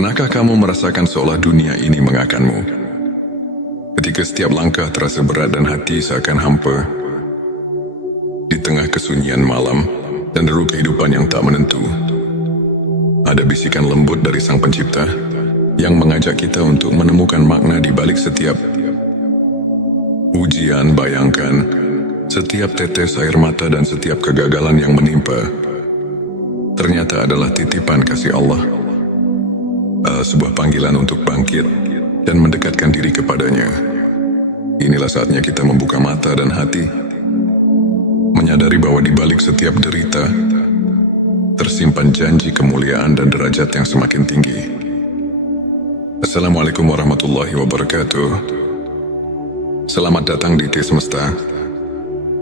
Pernahkah kamu merasakan seolah dunia ini mengakanmu? Ketika setiap langkah terasa berat dan hati seakan hampa, di tengah kesunyian malam dan deru kehidupan yang tak menentu, ada bisikan lembut dari Sang Pencipta yang mengajak kita untuk menemukan makna di balik setiap ujian. Bayangkan, setiap tetes air mata dan setiap kegagalan yang menimpa ternyata adalah titipan kasih Allah, sebuah panggilan untuk bangkit dan mendekatkan diri kepadanya. Inilah saatnya kita membuka mata dan hati, menyadari bahwa di balik setiap derita tersimpan janji kemuliaan dan derajat yang semakin tinggi. Assalamualaikum warahmatullahi wabarakatuh. Selamat datang di T Semesta,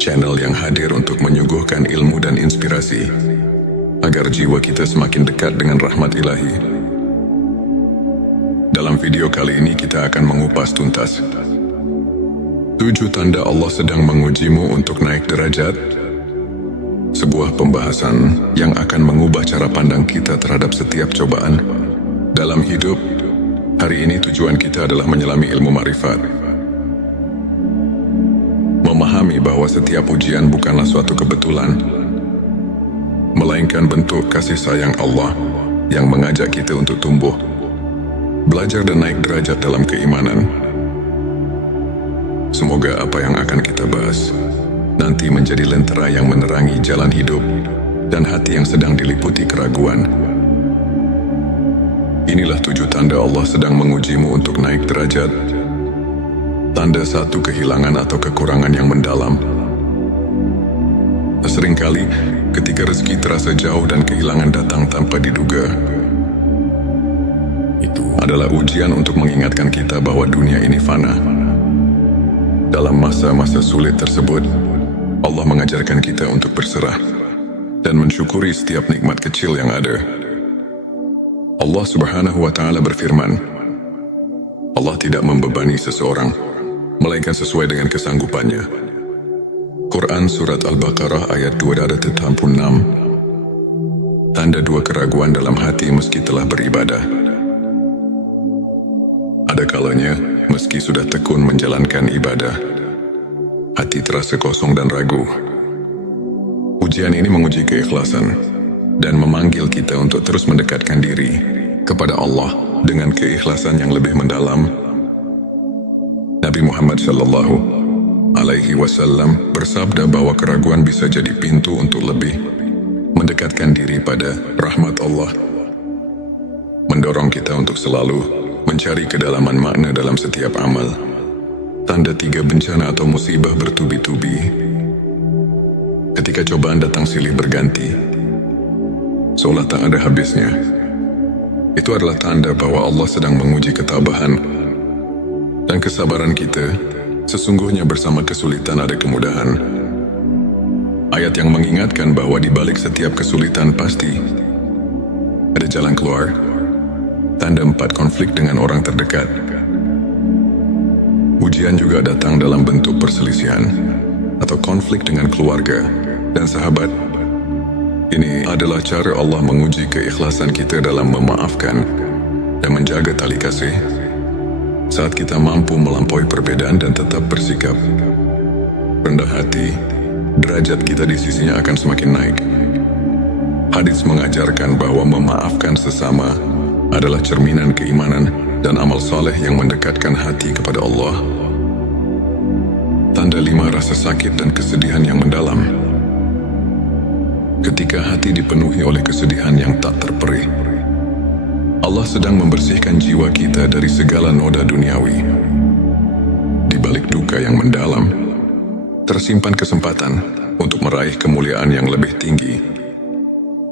channel yang hadir untuk menyuguhkan ilmu dan inspirasi agar jiwa kita semakin dekat dengan rahmat ilahi. Dalam video kali ini kita akan mengupas tuntas 7 tanda Allah sedang mengujimu untuk naik derajat, sebuah pembahasan yang akan mengubah cara pandang kita terhadap setiap cobaan dalam hidup. Hari ini tujuan kita adalah menyelami ilmu makrifat, memahami bahwa setiap ujian bukanlah suatu kebetulan, melainkan bentuk kasih sayang Allah yang mengajak kita untuk tumbuh, belajar dan naik derajat dalam keimanan. Semoga apa yang akan kita bahas nanti menjadi lentera yang menerangi jalan hidup dan hati yang sedang diliputi keraguan. Inilah 7 tanda Allah sedang mengujimu untuk naik derajat. Tanda 1, kehilangan atau kekurangan yang mendalam. Seringkali ketika rezeki terasa jauh dan kehilangan datang tanpa diduga, itu adalah ujian untuk mengingatkan kita bahwa dunia ini fana. Dalam masa-masa sulit tersebut, Allah mengajarkan kita untuk berserah dan mensyukuri setiap nikmat kecil yang ada. Allah Subhanahu wa Ta'ala berfirman, Allah tidak membebani seseorang melainkan sesuai dengan kesanggupannya. Quran Surat Al-Baqarah ayat 286. Tanda 2, keraguan dalam hati meski telah beribadah. Ada kalanya, meski sudah tekun menjalankan ibadah, hati terasa kosong dan ragu. Ujian ini menguji keikhlasan dan memanggil kita untuk terus mendekatkan diri kepada Allah dengan keikhlasan yang lebih mendalam. Nabi Muhammad Shallallahu Alaihi Wasallam bersabda bahwa keraguan bisa jadi pintu untuk lebih mendekatkan diri pada rahmat Allah, mendorong kita untuk selalu mencari kedalaman makna dalam setiap amal. Tanda 3, bencana atau musibah bertubi-tubi. Ketika cobaan datang silih berganti, seolah tak ada habisnya, itu adalah tanda bahwa Allah sedang menguji ketabahan dan kesabaran kita. Sesungguhnya bersama kesulitan ada kemudahan. Ayat yang mengingatkan bahwa di balik setiap kesulitan pasti ada jalan keluar. Tanda 4, konflik dengan orang terdekat. Ujian juga datang dalam bentuk perselisihan atau konflik dengan keluarga dan sahabat. Ini adalah cara Allah menguji keikhlasan kita dalam memaafkan dan menjaga tali kasih. Saat kita mampu melampaui perbedaan dan tetap bersikap rendah hati, derajat kita di sisinya akan semakin naik. Hadis mengajarkan bahwa memaafkan sesama adalah cerminan keimanan dan amal saleh yang mendekatkan hati kepada Allah. Tanda 5, rasa sakit dan kesedihan yang mendalam. Ketika hati dipenuhi oleh kesedihan yang tak terperih, Allah sedang membersihkan jiwa kita dari segala noda duniawi. Di balik duka yang mendalam, tersimpan kesempatan untuk meraih kemuliaan yang lebih tinggi.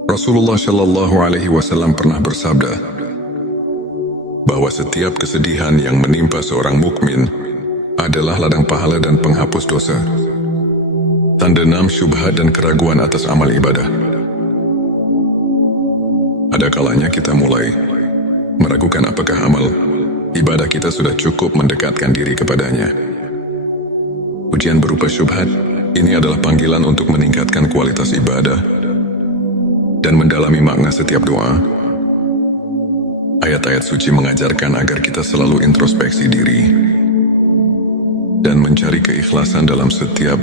Rasulullah Shallallahu Alaihi Wasallam pernah bersabda bahwa setiap kesedihan yang menimpa seorang mukmin adalah ladang pahala dan penghapus dosa. Tanda 6, syubhat dan keraguan atas amal ibadah. Ada kalanya kita mulai meragukan apakah amal ibadah kita sudah cukup mendekatkan diri kepadanya. Ujian berupa syubhat ini adalah panggilan untuk meningkatkan kualitas ibadah dan mendalami makna setiap doa. Ayat-ayat suci mengajarkan agar kita selalu introspeksi diri dan mencari keikhlasan dalam setiap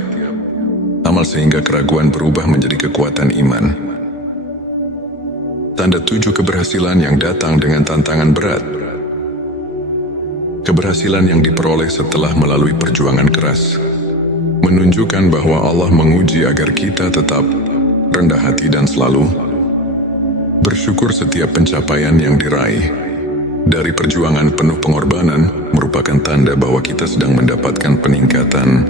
amal sehingga keraguan berubah menjadi kekuatan iman. Tanda 7 keberhasilan yang datang dengan tantangan berat. Keberhasilan yang diperoleh setelah melalui perjuangan keras menunjukkan bahwa Allah menguji agar kita tetap rendah hati dan selalu bersyukur. Setiap pencapaian yang diraih dari perjuangan penuh pengorbanan merupakan tanda bahwa kita sedang mendapatkan peningkatan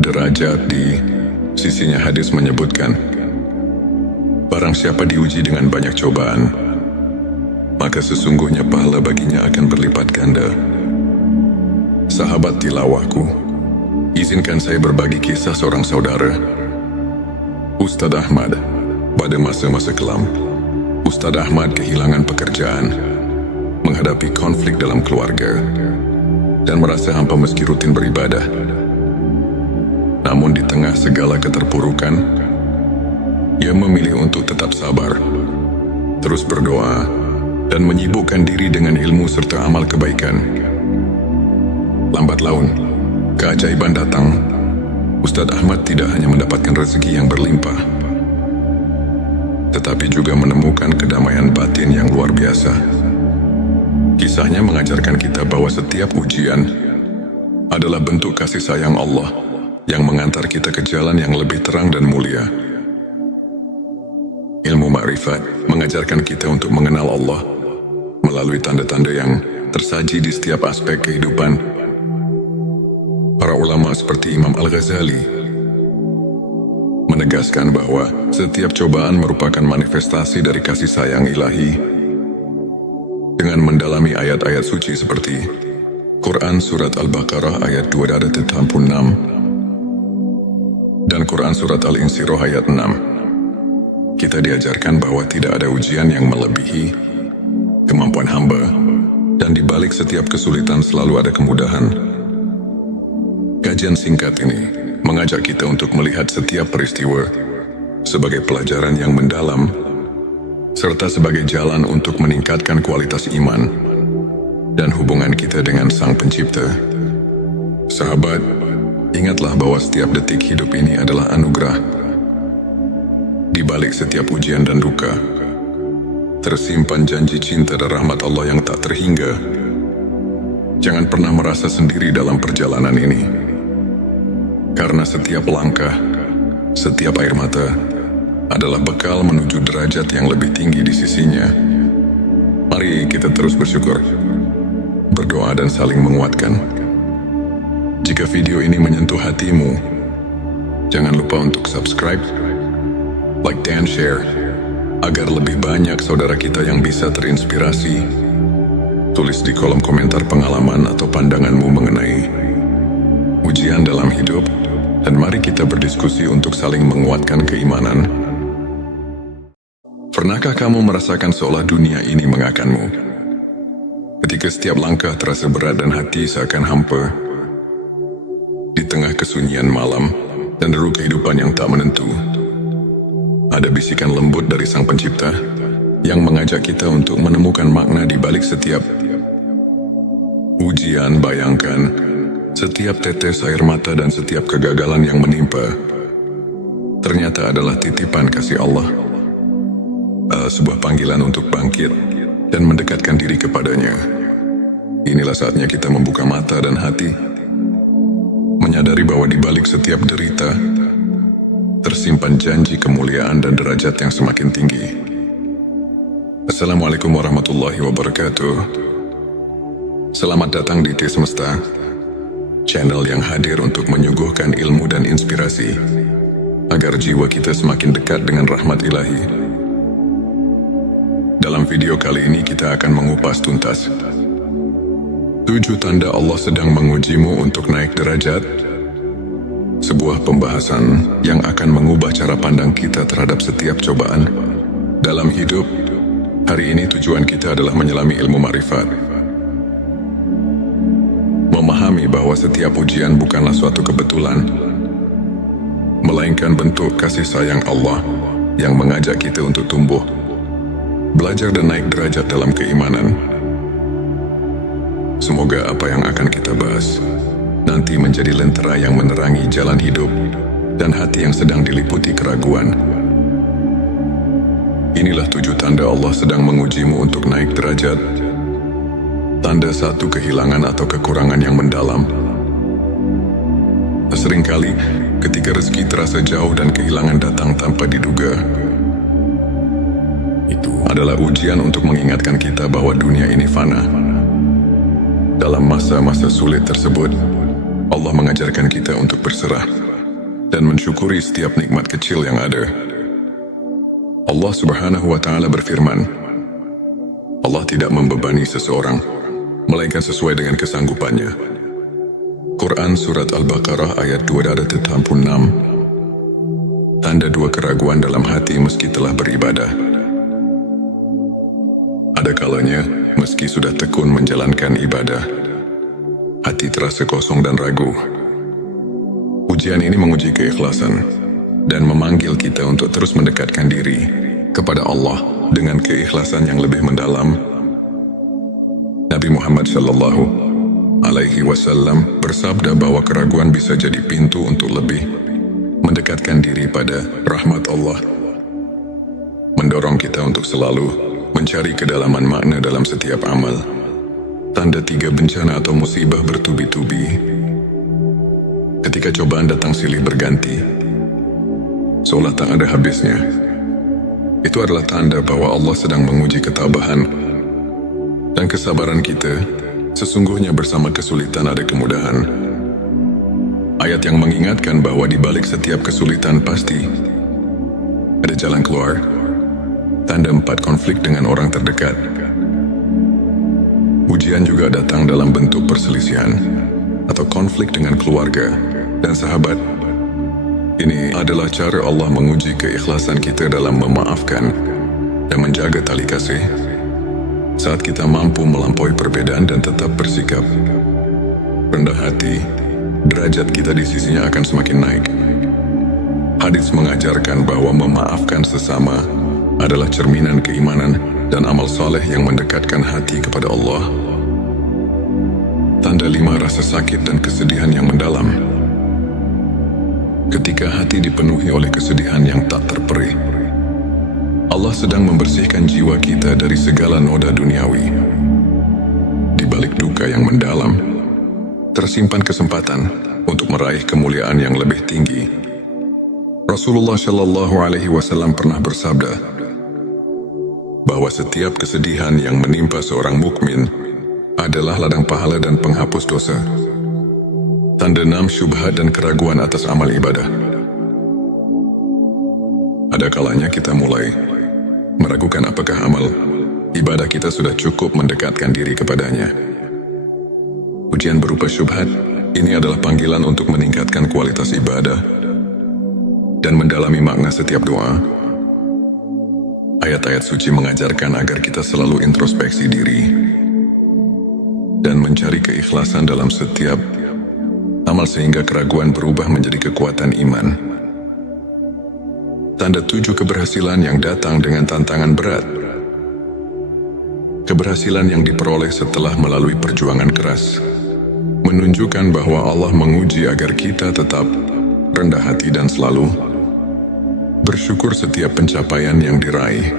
derajat di sisinya. Hadis menyebutkan, barang siapa diuji dengan banyak cobaan, maka sesungguhnya pahala baginya akan berlipat ganda. Sahabat tilawahku, izinkan saya berbagi kisah seorang saudara, Ustadz Ahmad. Pada masa-masa kelam, Ustadz Ahmad kehilangan pekerjaan, menghadapi konflik dalam keluarga, dan merasa hampa meski rutin beribadah. Namun di tengah segala keterpurukan, ia memilih untuk tetap sabar, terus berdoa, dan menyibukkan diri dengan ilmu serta amal kebaikan. Lambat laun, keajaiban datang. Ustadz Ahmad tidak hanya mendapatkan rezeki yang berlimpah, tetapi juga menemukan kedamaian batin yang luar biasa. Kisahnya mengajarkan kita bahwa setiap ujian adalah bentuk kasih sayang Allah yang mengantar kita ke jalan yang lebih terang dan mulia. Ilmu ma'rifat mengajarkan kita untuk mengenal Allah melalui tanda-tanda yang tersaji di setiap aspek kehidupan. Para ulama seperti Imam Al-Ghazali menegaskan bahwa setiap cobaan merupakan manifestasi dari kasih sayang ilahi. Dengan mendalami ayat-ayat suci seperti Quran Surat Al-Baqarah ayat 286 dan Quran Surat Al-Insyirah ayat 6, kita diajarkan bahwa tidak ada ujian yang melebihi kemampuan hamba, dan di balik setiap kesulitan selalu ada kemudahan. Kajian singkat ini mengajak kita untuk melihat setiap peristiwa sebagai pelajaran yang mendalam, serta sebagai jalan untuk meningkatkan kualitas iman dan hubungan kita dengan Sang Pencipta. Sahabat, ingatlah bahwa setiap detik hidup ini adalah anugerah. Di balik setiap ujian dan duka, tersimpan janji cinta dan rahmat Allah yang tak terhingga. Jangan pernah merasa sendiri dalam perjalanan ini, karena setiap langkah, setiap air mata adalah bekal menuju derajat yang lebih tinggi di sisinya. Mari kita terus bersyukur, berdoa dan saling menguatkan. Jika video ini menyentuh hatimu, jangan lupa untuk subscribe, like dan share, agar lebih banyak saudara kita yang bisa terinspirasi. Tulis di kolom komentar pengalaman atau pandanganmu mengenai ujian dalam hidup, dan mari kita berdiskusi untuk saling menguatkan keimanan. Pernahkah kamu merasakan seolah dunia ini mengakanmu? Ketika setiap langkah terasa berat dan hati seakan hampa, di tengah kesunyian malam dan deru kehidupan yang tak menentu, ada bisikan lembut dari Sang Pencipta yang mengajak kita untuk menemukan makna di balik setiap ujian. Bayangkan, setiap tetes air mata dan setiap kegagalan yang menimpa ternyata adalah titipan kasih Allah, sebuah panggilan untuk bangkit dan mendekatkan diri kepadanya. Inilah saatnya kita membuka mata dan hati, menyadari bahwa di balik setiap derita tersimpan janji kemuliaan dan derajat yang semakin tinggi. Assalamualaikum warahmatullahi wabarakatuh. Selamat datang di T Semesta, channel yang hadir untuk menyuguhkan ilmu dan inspirasi agar jiwa kita semakin dekat dengan rahmat ilahi. Dalam video kali ini kita akan mengupas tuntas 7 tanda Allah sedang mengujimu untuk naik derajat, sebuah pembahasan yang akan mengubah cara pandang kita terhadap setiap cobaan dalam hidup. Hari ini tujuan kita adalah menyelami ilmu ma'rifat, memahami bahwa setiap ujian bukanlah suatu kebetulan, melainkan bentuk kasih sayang Allah yang mengajak kita untuk tumbuh, belajar dan naik derajat dalam keimanan. semoga apa yang akan kita bahas nanti menjadi lentera yang menerangi jalan hidup dan hati yang sedang diliputi keraguan. Inilah 7 tanda Allah sedang mengujimu untuk naik derajat. Tanda 1, kehilangan atau kekurangan yang mendalam. Seringkali, ketika rezeki terasa jauh dan kehilangan datang tanpa diduga, itu adalah ujian untuk mengingatkan kita bahwa dunia ini fana. Dalam masa-masa sulit tersebut, Allah mengajarkan kita untuk berserah dan mensyukuri setiap nikmat kecil yang ada. Allah Subhanahu wa Ta'ala berfirman, Allah tidak membebani seseorang, melainkan sesuai dengan kesanggupannya. Quran Surat Al-Baqarah ayat 286. Tanda 2, keraguan dalam hati meski telah beribadah. Ada kalanya, meski sudah tekun menjalankan ibadah, hati terasa kosong dan ragu. Ujian ini menguji keikhlasan dan memanggil kita untuk terus mendekatkan diri kepada Allah dengan keikhlasan yang lebih mendalam. Nabi Muhammad Shallallahu Alaihi Wasallam bersabda bahwa keraguan bisa jadi pintu untuk lebih mendekatkan diri pada rahmat Allah, mendorong kita untuk selalu mencari kedalaman makna dalam setiap amal. Tanda 3, bencana atau musibah bertubi-tubi. Ketika cobaan datang silih berganti, seolah tak ada habisnya, itu adalah tanda bahwa Allah sedang menguji ketabahan dan kesabaran kita. Sesungguhnya bersama kesulitan ada kemudahan. Ayat yang mengingatkan bahwa di balik setiap kesulitan pasti ada jalan keluar. Tanda 4, konflik dengan orang terdekat. Ujian juga datang dalam bentuk perselisihan atau konflik dengan keluarga dan sahabat. Ini adalah cara Allah menguji keikhlasan kita dalam memaafkan dan menjaga tali kasih. Saat kita mampu melampaui perbedaan dan tetap bersikap rendah hati, derajat kita di sisinya akan semakin naik. Hadis mengajarkan bahwa memaafkan sesama adalah cerminan keimanan dan amal saleh yang mendekatkan hati kepada Allah. Tanda 5, rasa sakit dan kesedihan yang mendalam. Ketika hati dipenuhi oleh kesedihan yang tak terperih, Allah sedang membersihkan jiwa kita dari segala noda duniawi. Di balik duka yang mendalam, tersimpan kesempatan untuk meraih kemuliaan yang lebih tinggi. Rasulullah Shallallahu Alaihi Wasallam pernah bersabda bahwa setiap kesedihan yang menimpa seorang mukmin adalah ladang pahala dan penghapus dosa. Tanda 6, syubhat dan keraguan atas amal ibadah. Ada kalanya kita mulai meragukan apakah amal ibadah kita sudah cukup mendekatkan diri kepadanya. Ujian berupa syubhat ini adalah panggilan untuk meningkatkan kualitas ibadah dan mendalami makna setiap doa. Ayat-ayat suci mengajarkan agar kita selalu introspeksi diri dan mencari keikhlasan dalam setiap amal sehingga keraguan berubah menjadi kekuatan iman. Tanda 7, keberhasilan yang datang dengan tantangan berat. Keberhasilan yang diperoleh setelah melalui perjuangan keras menunjukkan bahwa Allah menguji agar kita tetap rendah hati dan selalu bersyukur. Setiap pencapaian yang diraih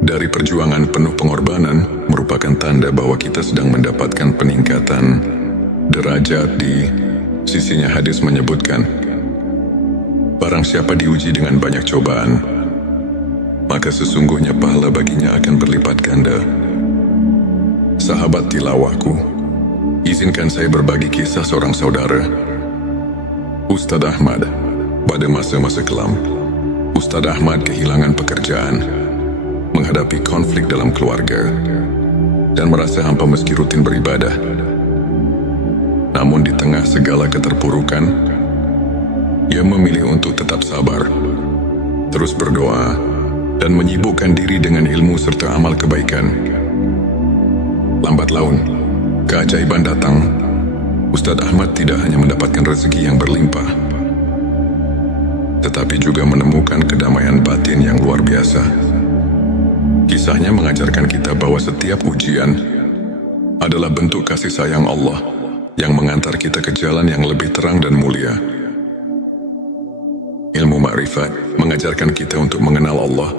dari perjuangan penuh pengorbanan merupakan tanda bahwa kita sedang mendapatkan peningkatan derajat di sisinya. Hadis menyebutkan, barang siapa diuji dengan banyak cobaan, maka sesungguhnya pahala baginya akan berlipat ganda. Sahabat tilawahku, izinkan saya berbagi kisah seorang saudara, Ustadz Ahmad. Pada masa-masa kelam, Ustadz Ahmad kehilangan pekerjaan, menghadapi konflik dalam keluarga, dan merasa hampa meski rutin beribadah. Namun di tengah segala keterpurukan, ia memilih untuk tetap sabar, terus berdoa, dan menyibukkan diri dengan ilmu serta amal kebaikan. Lambat laun, keajaiban datang. Ustadz Ahmad tidak hanya mendapatkan rezeki yang berlimpah, tetapi juga menemukan kedamaian batin yang luar biasa. Kisahnya mengajarkan kita bahwa setiap ujian adalah bentuk kasih sayang Allah yang mengantar kita ke jalan yang lebih terang dan mulia. Ilmu ma'rifat mengajarkan kita untuk mengenal Allah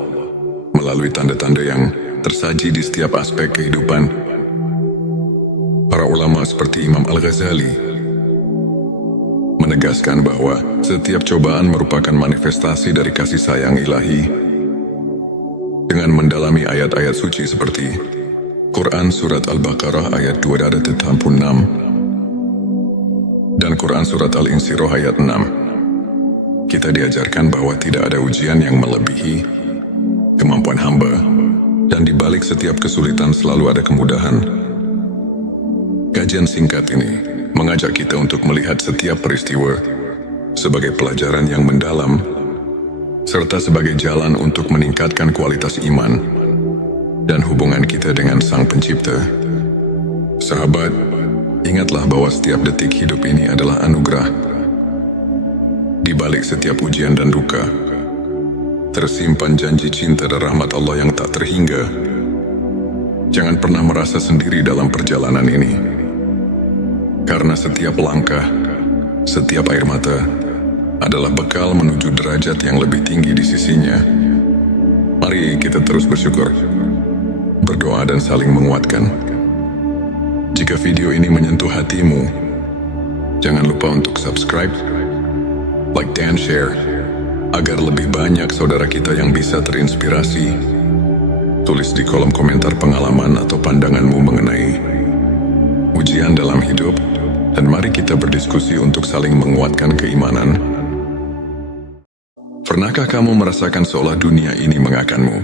melalui tanda-tanda yang tersaji di setiap aspek kehidupan. Para ulama seperti Imam Al-Ghazali menegaskan bahwa setiap cobaan merupakan manifestasi dari kasih sayang ilahi. Dengan mendalami ayat-ayat suci seperti Quran Surat Al-Baqarah ayat 286 dan Quran Surat Al-Insyirah ayat 6, kita diajarkan bahwa tidak ada ujian yang melebihi kemampuan hamba, dan di balik setiap kesulitan selalu ada kemudahan. Kajian singkat ini mengajak kita untuk melihat setiap peristiwa sebagai pelajaran yang mendalam, serta sebagai jalan untuk meningkatkan kualitas iman dan hubungan kita dengan Sang Pencipta. Sahabat, ingatlah bahwa setiap detik hidup ini adalah anugerah. Di balik setiap ujian dan duka, tersimpan janji cinta dan rahmat Allah yang tak terhingga. Jangan pernah merasa sendiri dalam perjalanan ini, karena setiap langkah, setiap air mata adalah bekal menuju derajat yang lebih tinggi di sisinya. Mari kita terus bersyukur, berdoa dan saling menguatkan. Jika video ini menyentuh hatimu, jangan lupa untuk subscribe, like dan share, agar lebih banyak saudara kita yang bisa terinspirasi. Tulis di kolom komentar pengalaman atau pandanganmu mengenai ujian dalam hidup, dan mari kita berdiskusi untuk saling menguatkan keimanan. Pernahkah kamu merasakan seolah dunia ini mengakanmu?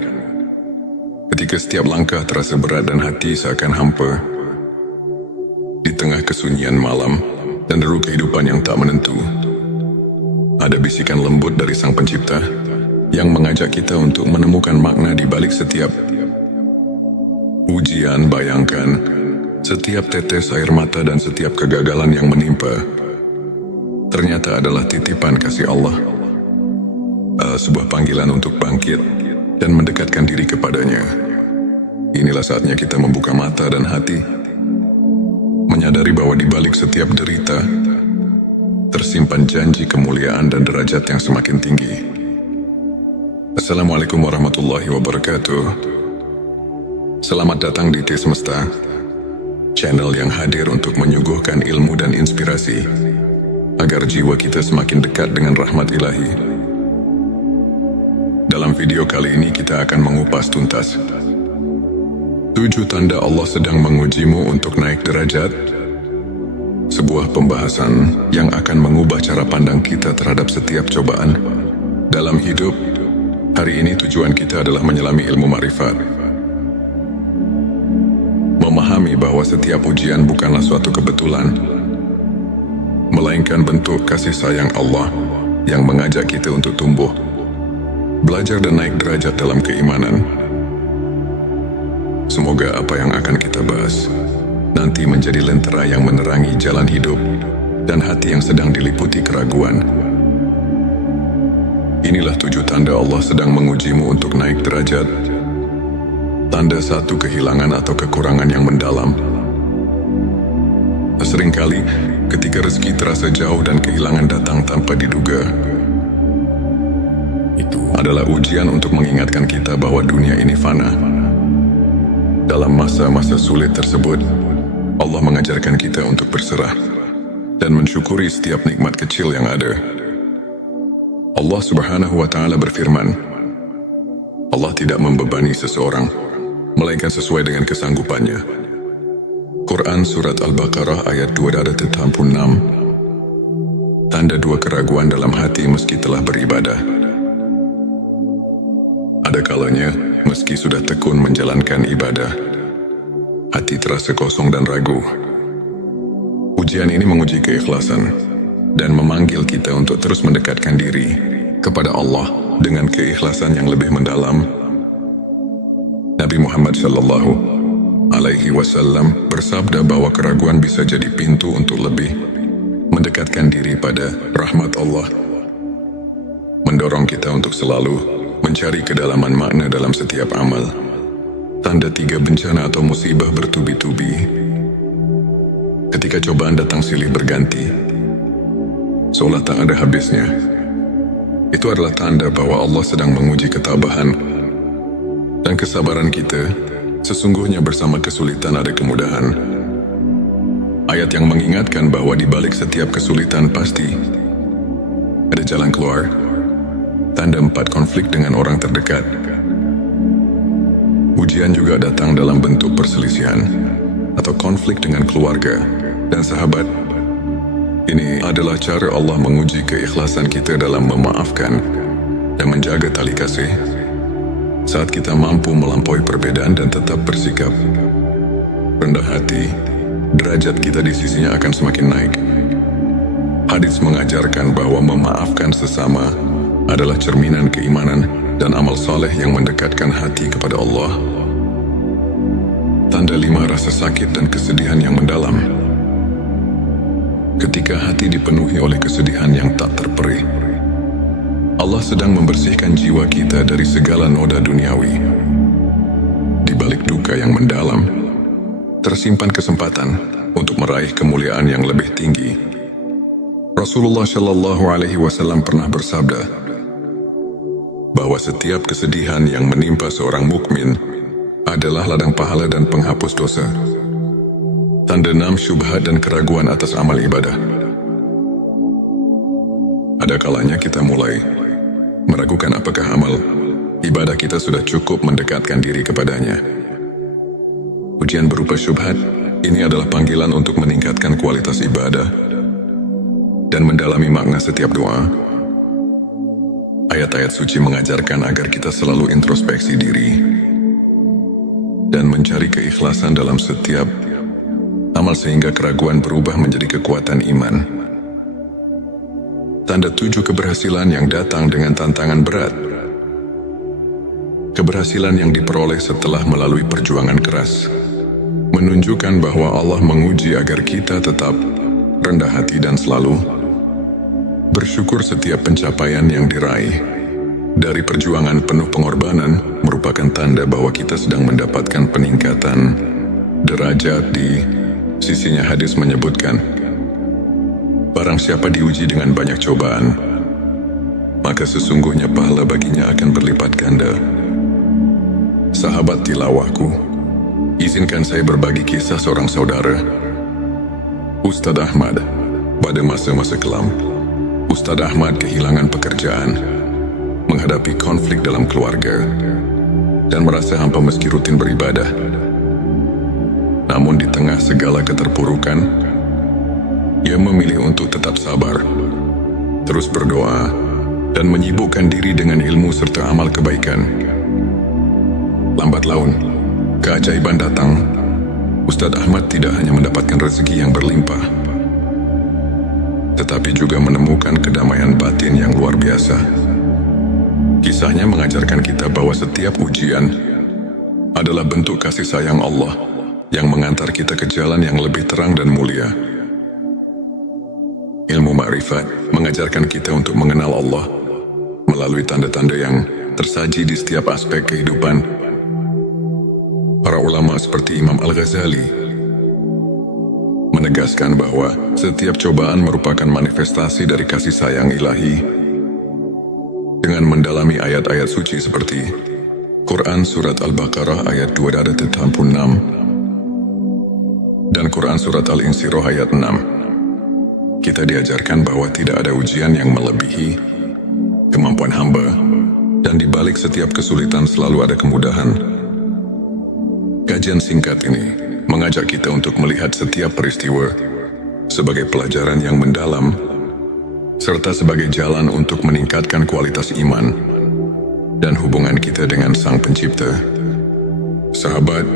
Ketika setiap langkah terasa berat dan hati seakan hampa, di tengah kesunyian malam dan deru kehidupan yang tak menentu, ada bisikan lembut dari Sang Pencipta yang mengajak kita untuk menemukan makna di balik setiap ujian. Bayangkan, setiap tetes air mata dan setiap kegagalan yang menimpa ternyata adalah titipan kasih Allah, sebuah panggilan untuk bangkit dan mendekatkan diri kepadanya. Inilah saatnya kita membuka mata dan hati, menyadari bahwa di balik setiap derita tersimpan janji kemuliaan dan derajat yang semakin tinggi. Assalamualaikum warahmatullahi wabarakatuh. Selamat datang di T Semesta, channel yang hadir untuk menyuguhkan ilmu dan inspirasi agar jiwa kita semakin dekat dengan rahmat ilahi. Dalam video kali ini kita akan mengupas tuntas 7 tanda Allah sedang mengujimu untuk naik derajat. Sebuah pembahasan yang akan mengubah cara pandang kita terhadap setiap cobaan dalam hidup. Hari ini tujuan kita adalah menyelami ilmu ma'rifat, memahami bahwa setiap ujian bukanlah suatu kebetulan, melainkan bentuk kasih sayang Allah yang mengajak kita untuk tumbuh, belajar dan naik derajat dalam keimanan. Semoga apa yang akan kita bahas nanti menjadi lentera yang menerangi jalan hidup dan hati yang sedang diliputi keraguan. Inilah 7 tanda Allah sedang mengujimu untuk naik derajat. Tanda 1, kehilangan atau kekurangan yang mendalam. Seringkali ketika rezeki terasa jauh dan kehilangan datang tanpa diduga, itu adalah ujian untuk mengingatkan kita bahwa dunia ini fana. Dalam masa-masa sulit tersebut, Allah mengajarkan kita untuk berserah dan mensyukuri setiap nikmat kecil yang ada. Allah Subhanahu wa Ta'ala berfirman, Allah tidak membebani seseorang melainkan sesuai dengan kesanggupannya. Quran Surat Al-Baqarah ayat 286. Tanda 2, keraguan dalam hati meski telah beribadah. Ada kalanya, meski sudah tekun menjalankan ibadah, hati terasa kosong dan ragu. Ujian ini menguji keikhlasan dan memanggil kita untuk terus mendekatkan diri kepada Allah dengan keikhlasan yang lebih mendalam. Nabi Muhammad Shallallahu Alaihi Wasallam bersabda bahwa keraguan bisa jadi pintu untuk lebih mendekatkan diri pada rahmat Allah, mendorong kita untuk selalu mencari kedalaman makna dalam setiap amal. Tanda 3, bencana atau musibah bertubi-tubi. ketika cobaan datang silih berganti, seolah tak ada habisnya. Itu adalah tanda bahwa Allah sedang menguji ketabahan dan kesabaran kita. Sesungguhnya bersama kesulitan ada kemudahan. Ayat yang mengingatkan bahwa di balik setiap kesulitan pasti ada jalan keluar. Tanda 4 konflik dengan orang terdekat. Ujian juga datang dalam bentuk perselisihan atau konflik dengan keluarga dan sahabat. Ini adalah cara Allah menguji keikhlasan kita dalam memaafkan dan menjaga tali kasih. Saat kita mampu melampaui perbedaan dan tetap bersikap rendah hati, derajat kita di sisinya akan semakin naik. Hadis mengajarkan bahwa memaafkan sesama adalah cerminan keimanan dan amal saleh yang mendekatkan hati kepada Allah. Tanda 5, rasa sakit dan kesedihan yang mendalam. Ketika hati dipenuhi oleh kesedihan yang tak terperih, Allah sedang membersihkan jiwa kita dari segala noda duniawi. Di balik duka yang mendalam, tersimpan kesempatan untuk meraih kemuliaan yang lebih tinggi. Rasulullah Shallallahu Alaihi Wasallam pernah bersabda bahwa setiap kesedihan yang menimpa seorang mukmin adalah ladang pahala dan penghapus dosa. Tanda 6, syubhat dan keraguan atas amal ibadah. Ada kalanya kita mulai meragukan apakah amal ibadah kita sudah cukup mendekatkan diri kepadanya. Ujian berupa syubhat ini adalah panggilan untuk meningkatkan kualitas ibadah dan mendalami makna setiap doa. Ayat-ayat suci mengajarkan agar kita selalu introspeksi diri dan mencari keikhlasan dalam setiap amal sehingga keraguan berubah menjadi kekuatan iman. Tanda 7, keberhasilan yang datang dengan tantangan berat. Keberhasilan yang diperoleh setelah melalui perjuangan keras menunjukkan bahwa Allah menguji agar kita tetap rendah hati dan selalu bersyukur. Setiap pencapaian yang diraih dari perjuangan penuh pengorbanan merupakan tanda bahwa kita sedang mendapatkan peningkatan derajat di sisinya. Hadis menyebutkan, barang siapa diuji dengan banyak cobaan, maka sesungguhnya pahala baginya akan berlipat ganda. Sahabat tilawahku, izinkan saya berbagi kisah seorang saudara, Ustadz Ahmad. Pada masa-masa kelam, Ustadz Ahmad kehilangan pekerjaan, menghadapi konflik dalam keluarga, dan merasa hampa meski rutin beribadah. Namun di tengah segala keterpurukan, ia memilih untuk tetap sabar, terus berdoa, dan menyibukkan diri dengan ilmu serta amal kebaikan. Lambat laun, keajaiban datang. Ustadz Ahmad tidak hanya mendapatkan rezeki yang berlimpah, tetapi juga menemukan kedamaian batin yang luar biasa. Kisahnya mengajarkan kita bahwa setiap ujian adalah bentuk kasih sayang Allah yang mengantar kita ke jalan yang lebih terang dan mulia. Ilmu ma'rifat mengajarkan kita untuk mengenal Allah melalui tanda-tanda yang tersaji di setiap aspek kehidupan. Para ulama seperti Imam Al-Ghazali menegaskan bahwa setiap cobaan merupakan manifestasi dari kasih sayang ilahi. Dengan mendalami ayat-ayat suci seperti Quran Surat Al-Baqarah ayat 286 dan Quran Surat Al-Insyirah ayat 6, kita diajarkan bahwa tidak ada ujian yang melebihi kemampuan hamba, dan di balik setiap kesulitan selalu ada kemudahan. Kajian singkat ini mengajak kita untuk melihat setiap peristiwa sebagai pelajaran yang mendalam, serta sebagai jalan untuk meningkatkan kualitas iman dan hubungan kita dengan Sang Pencipta. Sahabat,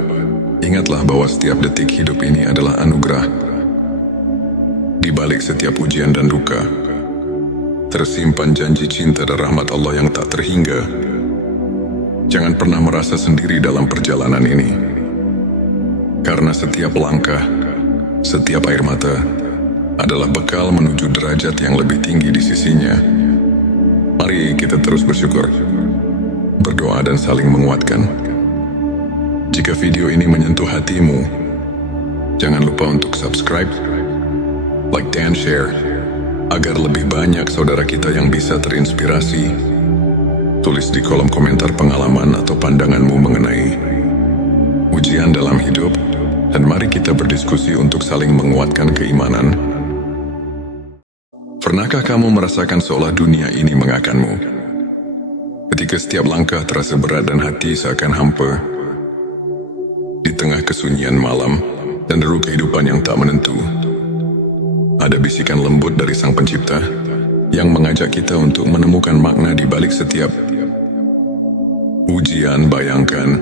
ingatlah bahwa setiap detik hidup ini adalah anugerah. Di balik setiap ujian dan duka, tersimpan janji cinta dan rahmat Allah yang tak terhingga. Jangan pernah merasa sendiri dalam perjalanan ini, karena setiap langkah, setiap air mata adalah bekal menuju derajat yang lebih tinggi di sisinya. Mari kita terus bersyukur, berdoa dan saling menguatkan. Jika video ini menyentuh hatimu, jangan lupa untuk subscribe, like dan share, agar lebih banyak saudara kita yang bisa terinspirasi. Tulis di kolom komentar pengalaman atau pandanganmu mengenai ujian dalam hidup, dan mari kita berdiskusi untuk saling menguatkan keimanan. Pernahkah kamu merasakan seolah dunia ini mengakanmu? Ketika setiap langkah terasa berat dan hati seakan hampa, di tengah kesunyian malam dan deru kehidupan yang tak menentu, ada bisikan lembut dari Sang Pencipta yang mengajak kita untuk menemukan makna di balik setiap ujian. Bayangkan,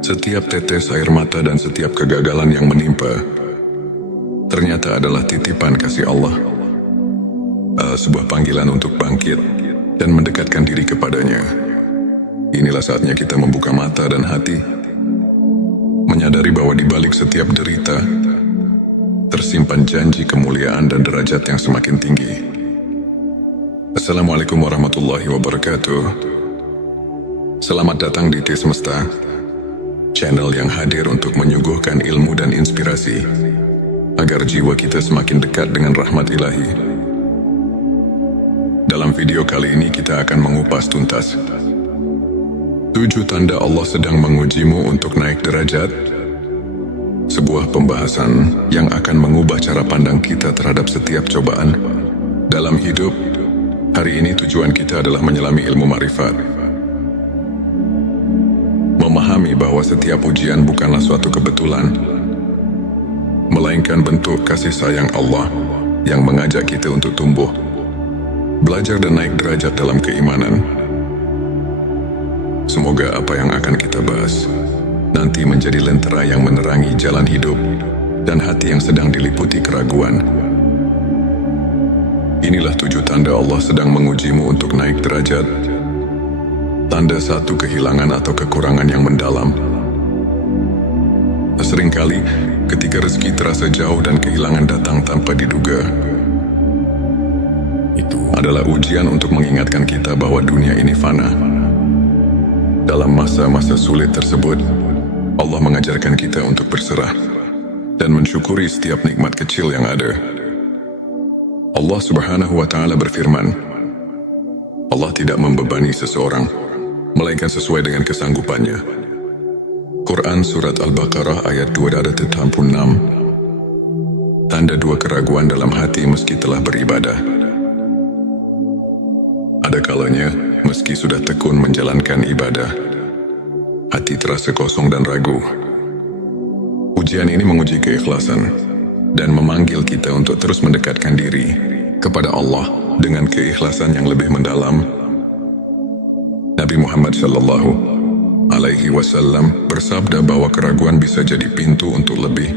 setiap tetes air mata dan setiap kegagalan yang menimpa ternyata adalah titipan kasih Allah, sebuah panggilan untuk bangkit dan mendekatkan diri kepadanya. Inilah saatnya kita membuka mata dan hati, menyadari bahwa di balik setiap derita tersimpan janji kemuliaan dan derajat yang semakin tinggi. Assalamualaikum warahmatullahi wabarakatuh. Selamat datang di T Semesta, channel yang hadir untuk menyuguhkan ilmu dan inspirasi agar jiwa kita semakin dekat dengan rahmat ilahi. Dalam video kali ini kita akan mengupas tuntas 7 tanda Allah sedang mengujimu untuk naik derajat, sebuah pembahasan yang akan mengubah cara pandang kita terhadap setiap cobaan dalam hidup. Hari ini tujuan kita adalah menyelami ilmu ma'rifat, memahami bahwa setiap ujian bukanlah suatu kebetulan, melainkan bentuk kasih sayang Allah yang mengajak kita untuk tumbuh, belajar dan naik derajat dalam keimanan. Semoga apa yang akan kita bahas nanti menjadi lentera yang menerangi jalan hidup dan hati yang sedang diliputi keraguan. Inilah 7 tanda Allah sedang mengujimu untuk naik derajat. Tanda 1, kehilangan atau kekurangan yang mendalam. Seringkali ketika rezeki terasa jauh dan kehilangan datang tanpa diduga, itu adalah ujian untuk mengingatkan kita bahwa dunia ini fana. Dalam masa-masa sulit tersebut, Allah mengajarkan kita untuk berserah dan mensyukuri setiap nikmat kecil yang ada. Allah Subhanahu wa Ta'ala berfirman, Allah tidak membebani seseorang melainkan sesuai dengan kesanggupannya. Quran Surat Al-Baqarah ayat 286. Tanda 2, keraguan dalam hati meski telah beribadah. Ada kalanya, meski sudah tekun menjalankan ibadah, hati terasa kosong dan ragu. Ujian ini menguji keikhlasan dan memanggil kita untuk terus mendekatkan diri kepada Allah dengan keikhlasan yang lebih mendalam. Nabi Muhammad Shallallahu Alaihi Wasallam bersabda bahwa keraguan bisa jadi pintu untuk lebih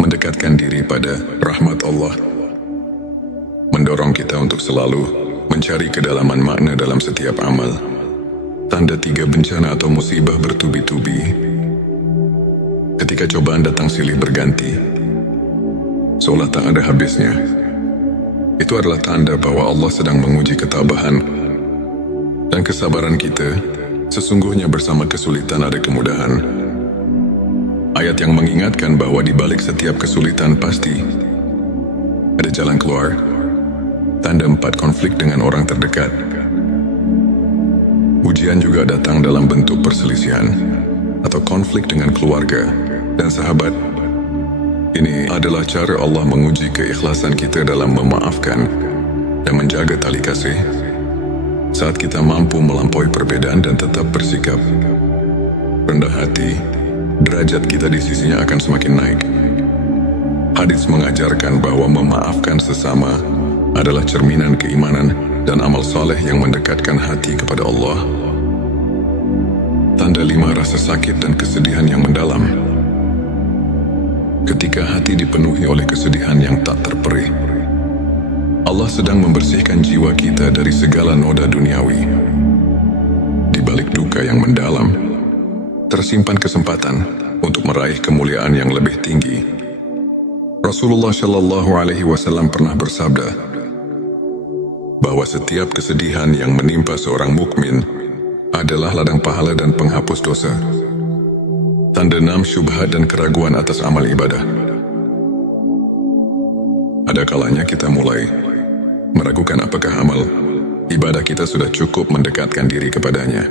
mendekatkan diri pada rahmat Allah, mendorong kita untuk selalu mencari kedalaman makna dalam setiap amal. Tanda 3, bencana atau musibah bertubi-tubi. Ketika cobaan datang silih berganti, seolah tak ada habisnya, itu adalah tanda bahwa Allah sedang menguji ketabahan dan kesabaran kita. Sesungguhnya bersama kesulitan ada kemudahan. Ayat yang mengingatkan bahwa di balik setiap kesulitan pasti ada jalan keluar. Tanda 4, konflik dengan orang terdekat. Ujian juga datang dalam bentuk perselisihan atau konflik dengan keluarga dan sahabat. Ini adalah cara Allah menguji keikhlasan kita dalam memaafkan dan menjaga tali kasih. Saat kita mampu melampaui perbedaan dan tetap bersikap rendah hati, derajat kita di sisinya akan semakin naik. Hadits mengajarkan bahwa memaafkan sesama adalah cerminan keimanan dan amal saleh yang mendekatkan hati kepada Allah. Tanda 5, rasa sakit dan kesedihan yang mendalam. Ketika hati dipenuhi oleh kesedihan yang tak terperih, Allah sedang membersihkan jiwa kita dari segala noda duniawi. Di balik duka yang mendalam, tersimpan kesempatan untuk meraih kemuliaan yang lebih tinggi. Rasulullah Shallallahu Alaihi Wasallam pernah bersabda bahwa setiap kesedihan yang menimpa seorang mukmin adalah ladang pahala dan penghapus dosa. Tanda 6, syubhat dan keraguan atas amal ibadah. ada kalanya kita mulai meragukan apakah amal ibadah kita sudah cukup mendekatkan diri kepadanya.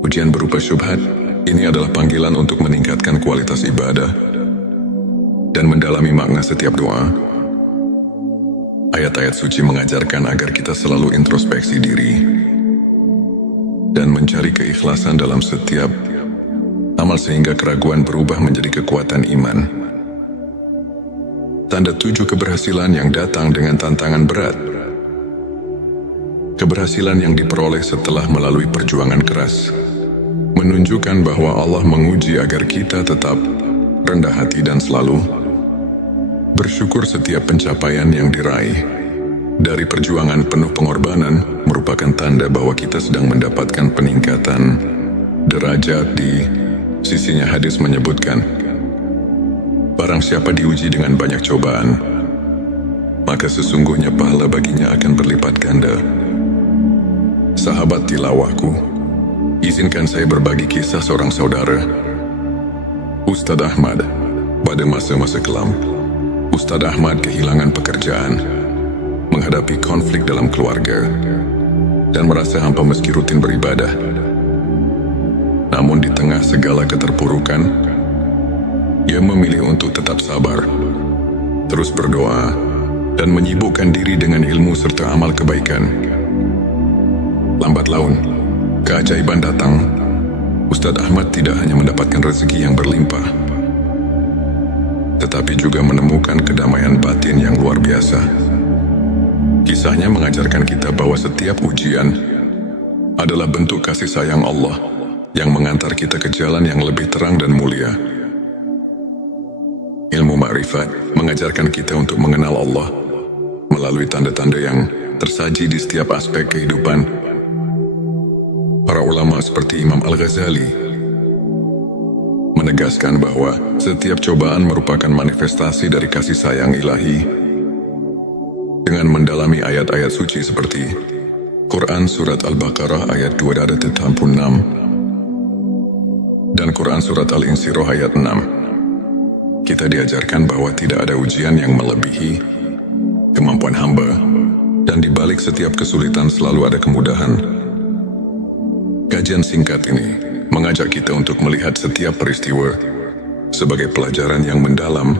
Ujian berupa syubhat ini adalah panggilan untuk meningkatkan kualitas ibadah dan mendalami makna setiap doa. Ayat-ayat suci mengajarkan agar kita selalu introspeksi diri dan mencari keikhlasan dalam setiap amal sehingga keraguan berubah menjadi kekuatan iman. Tanda 7 keberhasilan yang datang dengan tantangan berat. Keberhasilan yang diperoleh setelah melalui perjuangan keras menunjukkan bahwa Allah menguji agar kita tetap rendah hati dan selalu bersyukur. Setiap pencapaian yang diraih dari perjuangan penuh pengorbanan merupakan tanda bahwa kita sedang mendapatkan peningkatan derajat di sisinya. Hadis menyebutkan, barang siapa diuji dengan banyak cobaan, maka sesungguhnya pahala baginya akan berlipat ganda. Sahabat tilawahku, izinkan saya berbagi kisah seorang saudara, Ustadz Ahmad. Pada masa-masa kelam, Ustadz Ahmad kehilangan pekerjaan, menghadapi konflik dalam keluarga, dan merasa hampa meski rutin beribadah. Namun di tengah segala keterpurukan, ia memilih untuk tetap sabar, terus berdoa, dan menyibukkan diri dengan ilmu serta amal kebaikan. Lambat laun, keajaiban datang. Ustadz Ahmad tidak hanya mendapatkan rezeki yang berlimpah, tetapi juga menemukan kedamaian batin yang luar biasa. Kisahnya mengajarkan kita bahwa setiap ujian adalah bentuk kasih sayang Allah yang mengantar kita ke jalan yang lebih terang dan mulia. Ilmu ma'rifat mengajarkan kita untuk mengenal Allah melalui tanda-tanda yang tersaji di setiap aspek kehidupan. Para ulama seperti Imam Al-Ghazali menegaskan bahwa setiap cobaan merupakan manifestasi dari kasih sayang ilahi. Dengan mendalami ayat-ayat suci seperti Quran Surat Al-Baqarah ayat 286 dan Quran Surat Al-Insyirah ayat 6, kita diajarkan bahwa tidak ada ujian yang melebihi kemampuan hamba, dan di balik setiap kesulitan selalu ada kemudahan. Kajian singkat ini mengajak kita untuk melihat setiap peristiwa sebagai pelajaran yang mendalam,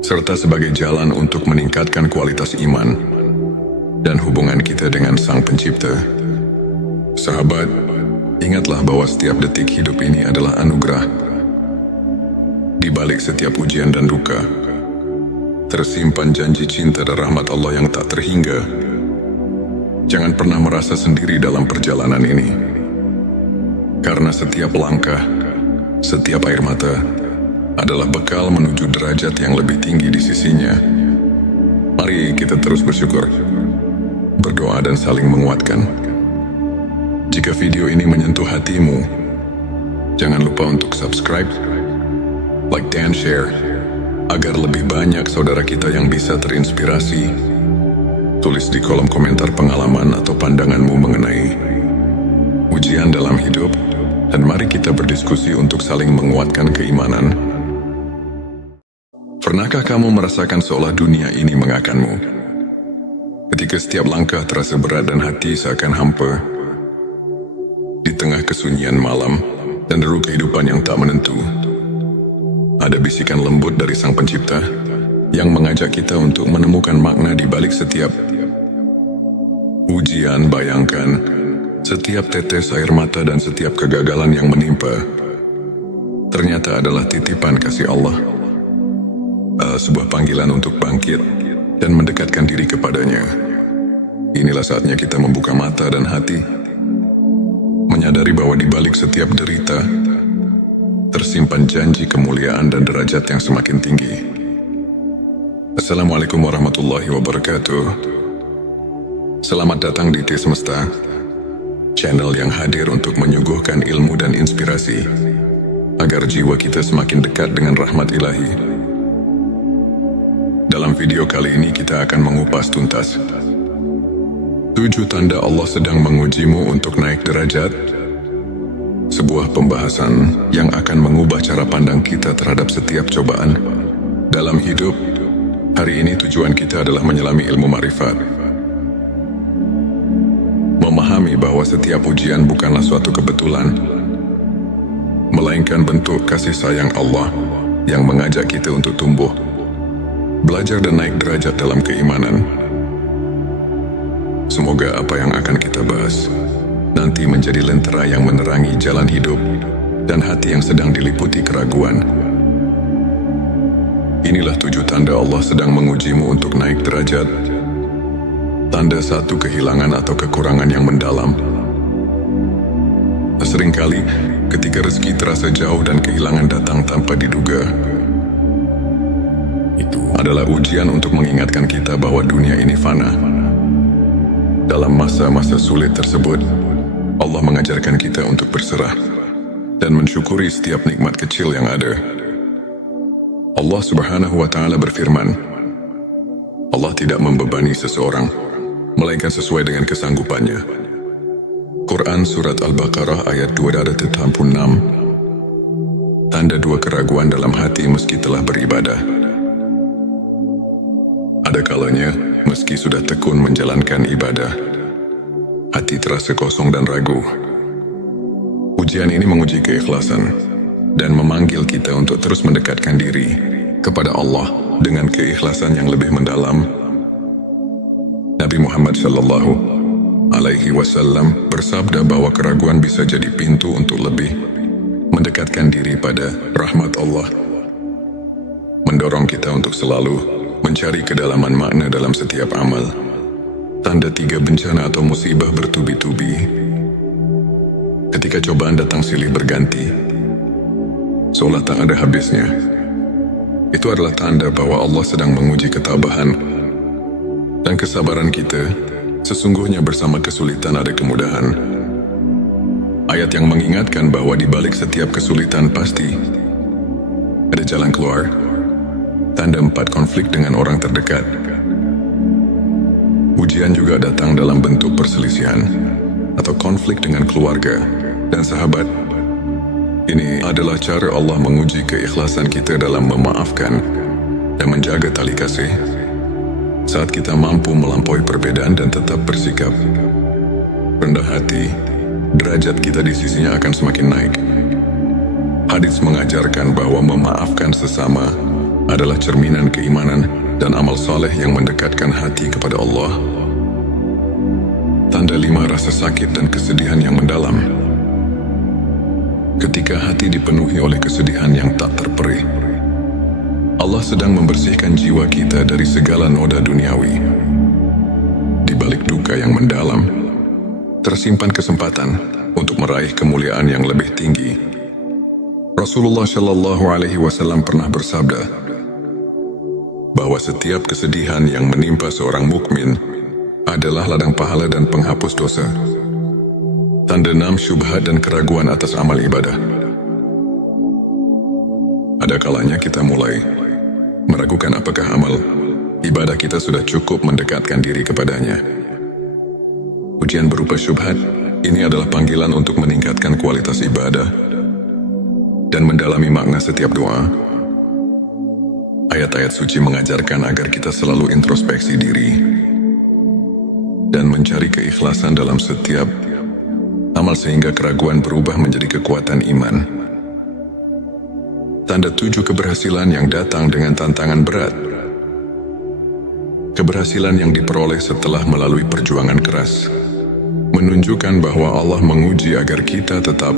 serta sebagai jalan untuk meningkatkan kualitas iman dan hubungan kita dengan Sang Pencipta. Sahabat, ingatlah bahwa setiap detik hidup ini adalah anugerah. Di balik setiap ujian dan duka, tersimpan janji cinta dan rahmat Allah yang tak terhingga. Jangan pernah merasa sendiri dalam perjalanan ini, karena setiap langkah, setiap air mata adalah bekal menuju derajat yang lebih tinggi di sisinya. Mari kita terus bersyukur, berdoa dan saling menguatkan. Jika video ini menyentuh hatimu, jangan lupa untuk subscribe, like dan share, agar lebih banyak saudara kita yang bisa terinspirasi. Tulis di kolom komentar pengalaman atau pandanganmu mengenai ujian dalam hidup, dan mari kita berdiskusi untuk saling menguatkan keimanan. Pernahkah kamu merasakan seolah dunia ini mengakanmu? Ketika setiap langkah terasa berat dan hati seakan hampa, di tengah kesunyian malam dan deru kehidupan yang tak menentu, ada bisikan lembut dari Sang Pencipta yang mengajak kita untuk menemukan makna di balik setiap ujian. Bayangkan, setiap tetes air mata dan setiap kegagalan yang menimpa ternyata adalah titipan kasih Allah, sebuah panggilan untuk bangkit dan mendekatkan diri kepadanya. Inilah saatnya kita membuka mata dan hati, menyadari bahwa di balik setiap derita tersimpan janji kemuliaan dan derajat yang semakin tinggi. Assalamualaikum warahmatullahi wabarakatuh. Selamat datang di T Semesta, channel yang hadir untuk menyuguhkan ilmu dan inspirasi agar jiwa kita semakin dekat dengan rahmat ilahi. Dalam video kali ini kita akan mengupas tuntas 7 tanda Allah sedang mengujimu untuk naik derajat, sebuah pembahasan yang akan mengubah cara pandang kita terhadap setiap cobaan dalam hidup. Hari ini tujuan kita adalah menyelami ilmu ma'rifat. Memahami bahwa setiap ujian bukanlah suatu kebetulan, melainkan bentuk kasih sayang Allah yang mengajak kita untuk tumbuh, belajar dan naik derajat dalam keimanan. Semoga apa yang akan kita bahas nanti menjadi lentera yang menerangi jalan hidup dan hati yang sedang diliputi keraguan. Inilah 7 tanda Allah sedang mengujimu untuk naik derajat. Tanda 1, kehilangan atau kekurangan yang mendalam. Seringkali ketika rezeki terasa jauh dan kehilangan datang tanpa diduga, itu adalah ujian untuk mengingatkan kita bahwa dunia ini fana. Dalam masa-masa sulit tersebut, Allah mengajarkan kita untuk berserah dan mensyukuri setiap nikmat kecil yang ada. Allah Subhanahu wa Ta'ala berfirman, Allah tidak membebani seseorang, melainkan sesuai dengan kesanggupannya. Quran Surat Al-Baqarah ayat 286. Tanda 2, keraguan dalam hati meski telah beribadah. Ada kalanya, meski sudah tekun menjalankan ibadah, hati terasa kosong dan ragu. Ujian ini menguji keikhlasan dan memanggil kita untuk terus mendekatkan diri kepada Allah dengan keikhlasan yang lebih mendalam. Nabi Muhammad Shallallahu Alaihi Wasallam bersabda bahwa keraguan bisa jadi pintu untuk lebih mendekatkan diri pada rahmat Allah, mendorong kita untuk selalu mencari kedalaman makna dalam setiap amal. Tanda 3, bencana atau musibah bertubi-tubi. Ketika cobaan datang silih berganti, seolah tak ada habisnya, itu adalah tanda bahwa Allah sedang menguji ketabahan dan kesabaran kita. Sesungguhnya bersama kesulitan ada kemudahan. Ayat yang mengingatkan bahwa di balik setiap kesulitan pasti ada jalan keluar. Tanda 4, konflik dengan orang terdekat. Ujian juga datang dalam bentuk perselisihan atau konflik dengan keluarga dan sahabat. Ini adalah cara Allah menguji keikhlasan kita dalam memaafkan dan menjaga tali kasih. Saat kita mampu melampaui perbedaan dan tetap bersikap rendah hati, derajat kita di sisinya akan semakin naik. Hadits mengajarkan bahwa memaafkan sesama adalah cerminan keimanan dan amal saleh yang mendekatkan hati kepada Allah. Tanda 5, rasa sakit dan kesedihan yang mendalam. Ketika hati dipenuhi oleh kesedihan yang tak terperih, Allah sedang membersihkan jiwa kita dari segala noda duniawi. Di balik duka yang mendalam, tersimpan kesempatan untuk meraih kemuliaan yang lebih tinggi. Rasulullah Shallallahu Alaihi Wasallam pernah bersabda bahwa setiap kesedihan yang menimpa seorang mukmin adalah ladang pahala dan penghapus dosa. Tanda 6, syubhat dan keraguan atas amal ibadah. Ada kalanya kita mulai meragukan apakah amal ibadah kita sudah cukup mendekatkan diri kepadanya. Ujian berupa syubhat ini adalah panggilan untuk meningkatkan kualitas ibadah dan mendalami makna setiap doa. Ayat-ayat suci mengajarkan agar kita selalu introspeksi diri dan mencari keikhlasan dalam setiap amal sehingga keraguan berubah menjadi kekuatan iman. Tanda 7, keberhasilan yang datang dengan tantangan berat. Keberhasilan yang diperoleh setelah melalui perjuangan keras menunjukkan bahwa Allah menguji agar kita tetap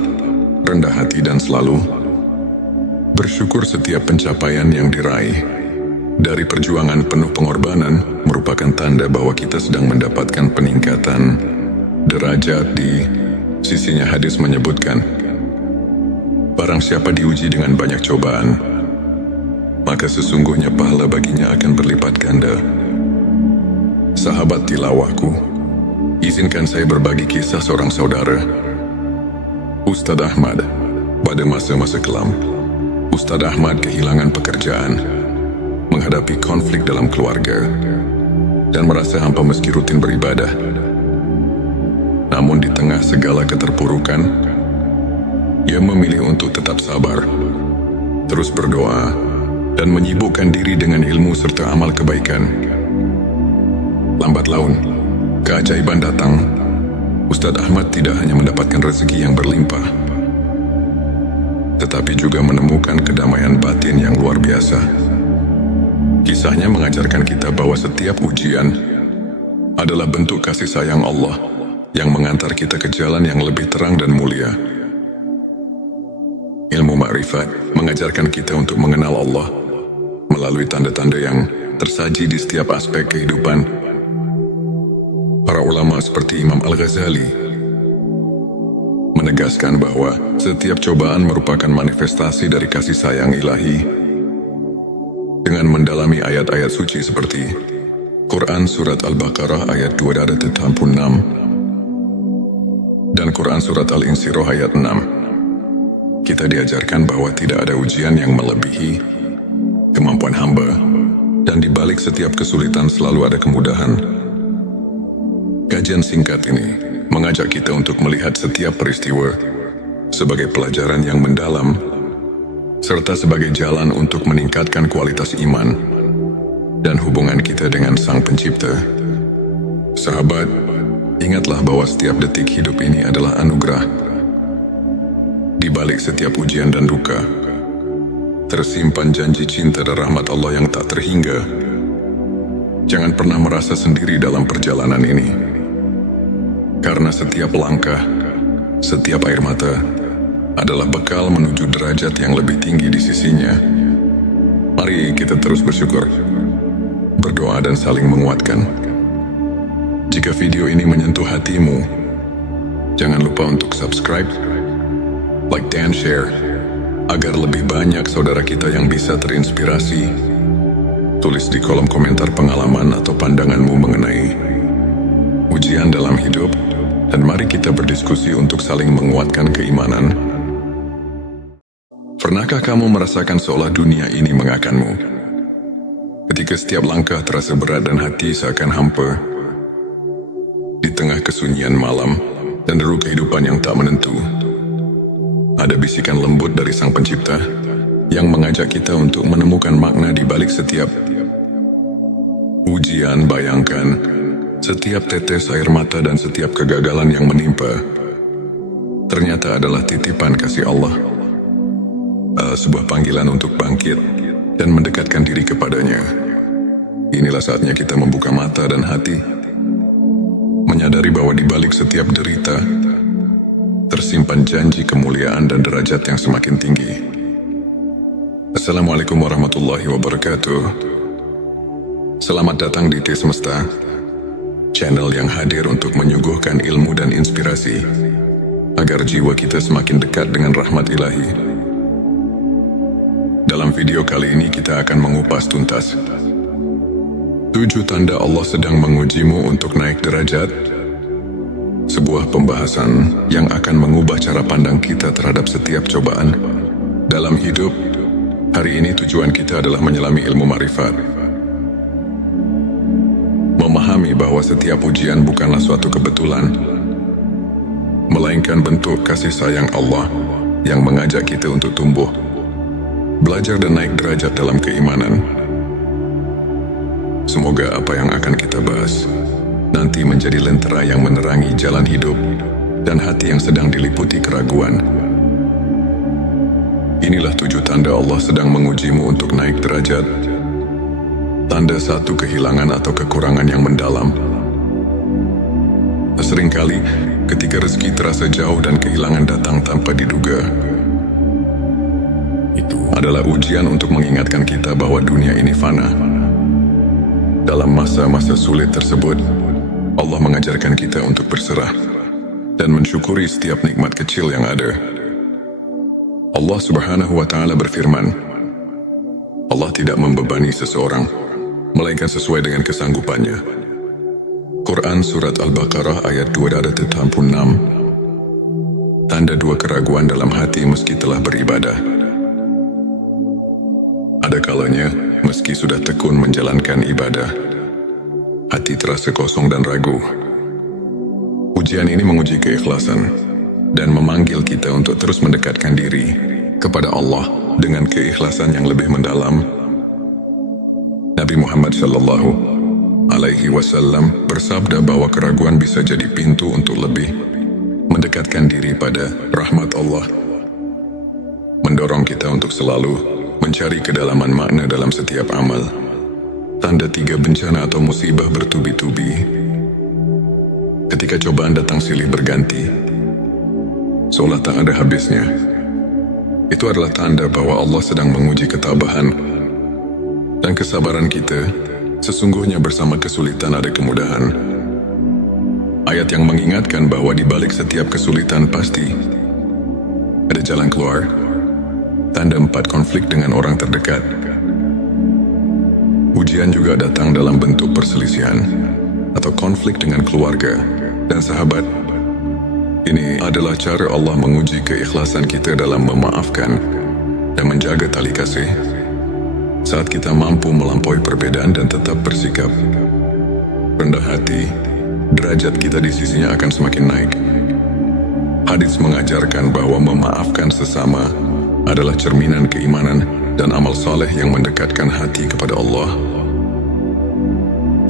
rendah hati dan selalu bersyukur. Setiap pencapaian yang diraih dari perjuangan penuh pengorbanan merupakan tanda bahwa kita sedang mendapatkan peningkatan derajat di sisinya. Hadis menyebutkan, barang siapa diuji dengan banyak cobaan, maka sesungguhnya pahala baginya akan berlipat ganda. Sahabat tilawahku, izinkan saya berbagi kisah seorang saudara, Ustadz Ahmad. Pada masa-masa kelam, Ustadz Ahmad kehilangan pekerjaan, menghadapi konflik dalam keluarga, dan merasa hampa meski rutin beribadah. Namun di tengah segala keterpurukan, ia memilih untuk tetap sabar, terus berdoa, dan menyibukkan diri dengan ilmu serta amal kebaikan. Lambat laun, keajaiban datang. Ustadz Ahmad tidak hanya mendapatkan rezeki yang berlimpah, tetapi juga menemukan kedamaian batin yang luar biasa. Kisahnya mengajarkan kita bahwa setiap ujian adalah bentuk kasih sayang Allah yang mengantar kita ke jalan yang lebih terang dan mulia. Ilmu ma'rifat mengajarkan kita untuk mengenal Allah melalui tanda-tanda yang tersaji di setiap aspek kehidupan. Para ulama seperti Imam Al-Ghazali menegaskan bahwa setiap cobaan merupakan manifestasi dari kasih sayang ilahi. Dengan mendalami ayat-ayat suci seperti Quran Surat Al-Baqarah ayat 286 dan Quran Surat Al-Insyirah ayat 6, kita diajarkan bahwa tidak ada ujian yang melebihi kemampuan hamba, dan di balik setiap kesulitan selalu ada kemudahan. Kajian singkat ini mengajak kita untuk melihat setiap peristiwa sebagai pelajaran yang mendalam, serta sebagai jalan untuk meningkatkan kualitas iman dan hubungan kita dengan Sang Pencipta. Sahabat, ingatlah bahwa setiap detik hidup ini adalah anugerah. Di balik setiap ujian dan duka, tersimpan janji cinta dan rahmat Allah yang tak terhingga. Jangan pernah merasa sendiri dalam perjalanan ini, karena setiap langkah, setiap air mata adalah bekal menuju derajat yang lebih tinggi di sisinya. Mari kita terus bersyukur, berdoa dan saling menguatkan. Jika video ini menyentuh hatimu, jangan lupa untuk subscribe, like dan share, agar lebih banyak saudara kita yang bisa terinspirasi. Tulis di kolom komentar pengalaman atau pandanganmu mengenai ujian dalam hidup, dan mari kita berdiskusi untuk saling menguatkan keimanan. Pernahkah kamu merasakan seolah dunia ini mengakanmu? Ketika setiap langkah terasa berat dan hati seakan hampa, di tengah kesunyian malam dan deru kehidupan yang tak menentu, ada bisikan lembut dari Sang Pencipta yang mengajak kita untuk menemukan makna di balik setiap ujian. Bayangkan, setiap tetes air mata dan setiap kegagalan yang menimpa ternyata adalah titipan kasih Allah, sebuah panggilan untuk bangkit dan mendekatkan diri kepadanya. Inilah saatnya kita membuka mata dan hati, menyadari bahwa di balik setiap derita tersimpan janji kemuliaan dan derajat yang semakin tinggi. Assalamualaikum warahmatullahi wabarakatuh. Selamat datang di T Semesta, channel yang hadir untuk menyuguhkan ilmu dan inspirasi agar jiwa kita semakin dekat dengan rahmat ilahi. Dalam video kali ini kita akan mengupas tuntas 7 tanda Allah sedang mengujimu untuk naik derajat, sebuah pembahasan yang akan mengubah cara pandang kita terhadap setiap cobaan dalam hidup. Hari ini tujuan kita adalah menyelami ilmu ma'rifat, memahami bahwa setiap ujian bukanlah suatu kebetulan, melainkan bentuk kasih sayang Allah yang mengajak kita untuk tumbuh, belajar dan naik derajat dalam keimanan. Semoga apa yang akan kita bahas nanti menjadi lentera yang menerangi jalan hidup dan hati yang sedang diliputi keraguan. Inilah 7 tanda Allah sedang mengujimu untuk naik derajat. Tanda 1, kehilangan atau kekurangan yang mendalam. Seringkali ketika rezeki terasa jauh dan kehilangan datang tanpa diduga, itu adalah ujian untuk mengingatkan kita bahwa dunia ini fana. Dalam masa-masa sulit tersebut, Allah mengajarkan kita untuk berserah dan mensyukuri setiap nikmat kecil yang ada. Allah Subhanahu wa Ta'ala berfirman, Allah tidak membebani seseorang melainkan sesuai dengan kesanggupannya. Quran Surat Al-Baqarah ayat 286. Tanda 2, keraguan dalam hati meski telah beribadah. Ada kalanya, meski sudah tekun menjalankan ibadah, hati terasa kosong dan ragu. Ujian ini menguji keikhlasan dan memanggil kita untuk terus mendekatkan diri kepada Allah dengan keikhlasan yang lebih mendalam Nabi Muhammad Shallallahu Alaihi Wasallam bersabda bahwa keraguan bisa jadi pintu untuk lebih mendekatkan diri pada rahmat Allah, mendorong kita untuk selalu mencari kedalaman makna dalam setiap amal. Tanda 3 bencana atau musibah bertubi-tubi. Ketika cobaan datang silih berganti, seolah tak ada habisnya. Itu adalah tanda bahwa Allah sedang menguji ketabahan dan kesabaran kita. Sesungguhnya bersama kesulitan ada kemudahan. Ayat yang mengingatkan bahwa di balik setiap kesulitan pasti ada jalan keluar. Tanda 4 konflik dengan orang terdekat. Ujian juga datang dalam bentuk perselisihan atau konflik dengan keluarga dan sahabat. Ini adalah cara Allah menguji keikhlasan kita dalam memaafkan dan menjaga tali kasih. Saat kita mampu melampaui perbedaan dan tetap bersikap rendah hati, derajat kita di sisinya akan semakin naik. Hadis mengajarkan bahwa memaafkan sesama adalah cerminan keimanan dan amal saleh yang mendekatkan hati kepada Allah.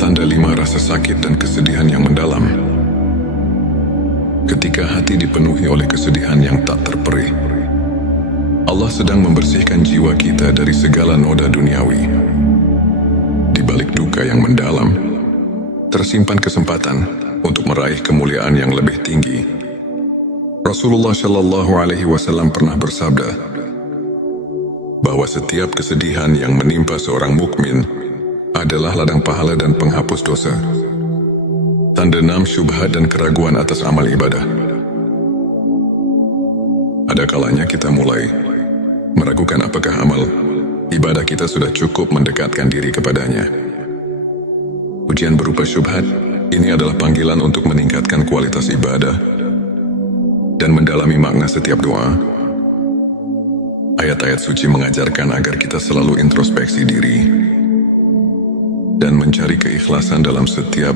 Tanda 5 rasa sakit dan kesedihan yang mendalam. Ketika hati dipenuhi oleh kesedihan yang tak terperih, Allah sedang membersihkan jiwa kita dari segala noda duniawi. Di balik duka yang mendalam, tersimpan kesempatan untuk meraih kemuliaan yang lebih tinggi. Rasulullah Shallallahu Alaihi Wasallam pernah bersabda bahwa setiap kesedihan yang menimpa seorang mukmin adalah ladang pahala dan penghapus dosa. Tanda 6 syubhat dan keraguan atas amal ibadah. Ada kalanya kita mulai meragukan apakah amal ibadah kita sudah cukup mendekatkan diri kepadanya. Ujian berupa syubhat ini adalah panggilan untuk meningkatkan kualitas ibadah dan mendalami makna setiap doa. Ayat-ayat suci mengajarkan agar kita selalu introspeksi diri dan mencari keikhlasan dalam setiap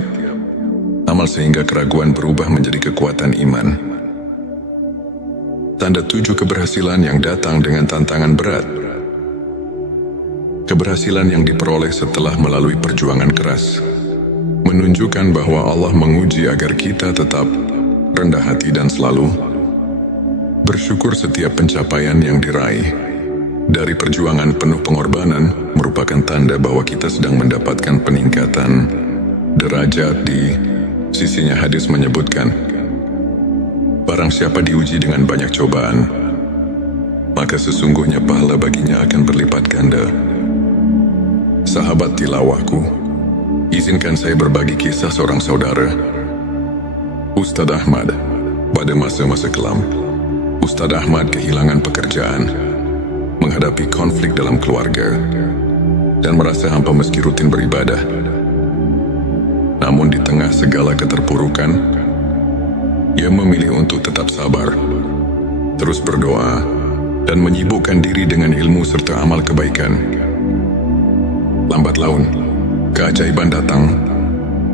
amal sehingga keraguan berubah menjadi kekuatan iman. Tanda 7 keberhasilan yang datang dengan tantangan berat. Keberhasilan yang diperoleh setelah melalui perjuangan keras menunjukkan bahwa Allah menguji agar kita tetap rendah hati dan selalu bersyukur. Setiap pencapaian yang diraih dari perjuangan penuh pengorbanan merupakan tanda bahwa kita sedang mendapatkan peningkatan derajat di sisinya. Hadis menyebutkan, barang siapa diuji dengan banyak cobaan, maka sesungguhnya pahala baginya akan berlipat ganda. Sahabat tilawahku, izinkan saya berbagi kisah seorang saudara, Ustadz Ahmad. Pada masa-masa kelam, Ustadz Ahmad kehilangan pekerjaan, menghadapi konflik dalam keluarga, dan merasa hampa meski rutin beribadah. Namun di tengah segala keterpurukan, ia memilih untuk tetap sabar, terus berdoa, dan menyibukkan diri dengan ilmu serta amal kebaikan. Lambat laun, keajaiban datang.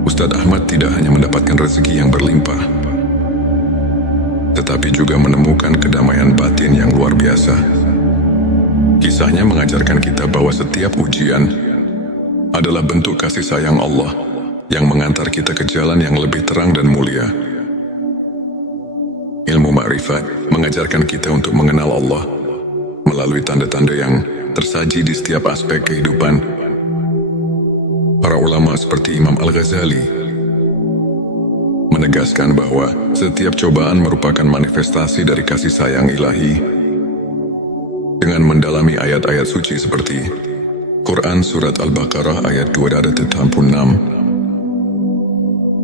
Ustadz Ahmad tidak hanya mendapatkan rezeki yang berlimpah, tetapi juga menemukan kedamaian batin yang luar biasa. Kisahnya mengajarkan kita bahwa setiap ujian adalah bentuk kasih sayang Allah yang mengantar kita ke jalan yang lebih terang dan mulia. Ilmu ma'rifat mengajarkan kita untuk mengenal Allah melalui tanda-tanda yang tersaji di setiap aspek kehidupan. Para ulama seperti Imam Al-Ghazali menegaskan bahwa setiap cobaan merupakan manifestasi dari kasih sayang ilahi. Dengan mendalami ayat-ayat suci seperti Quran Surat Al-Baqarah ayat 286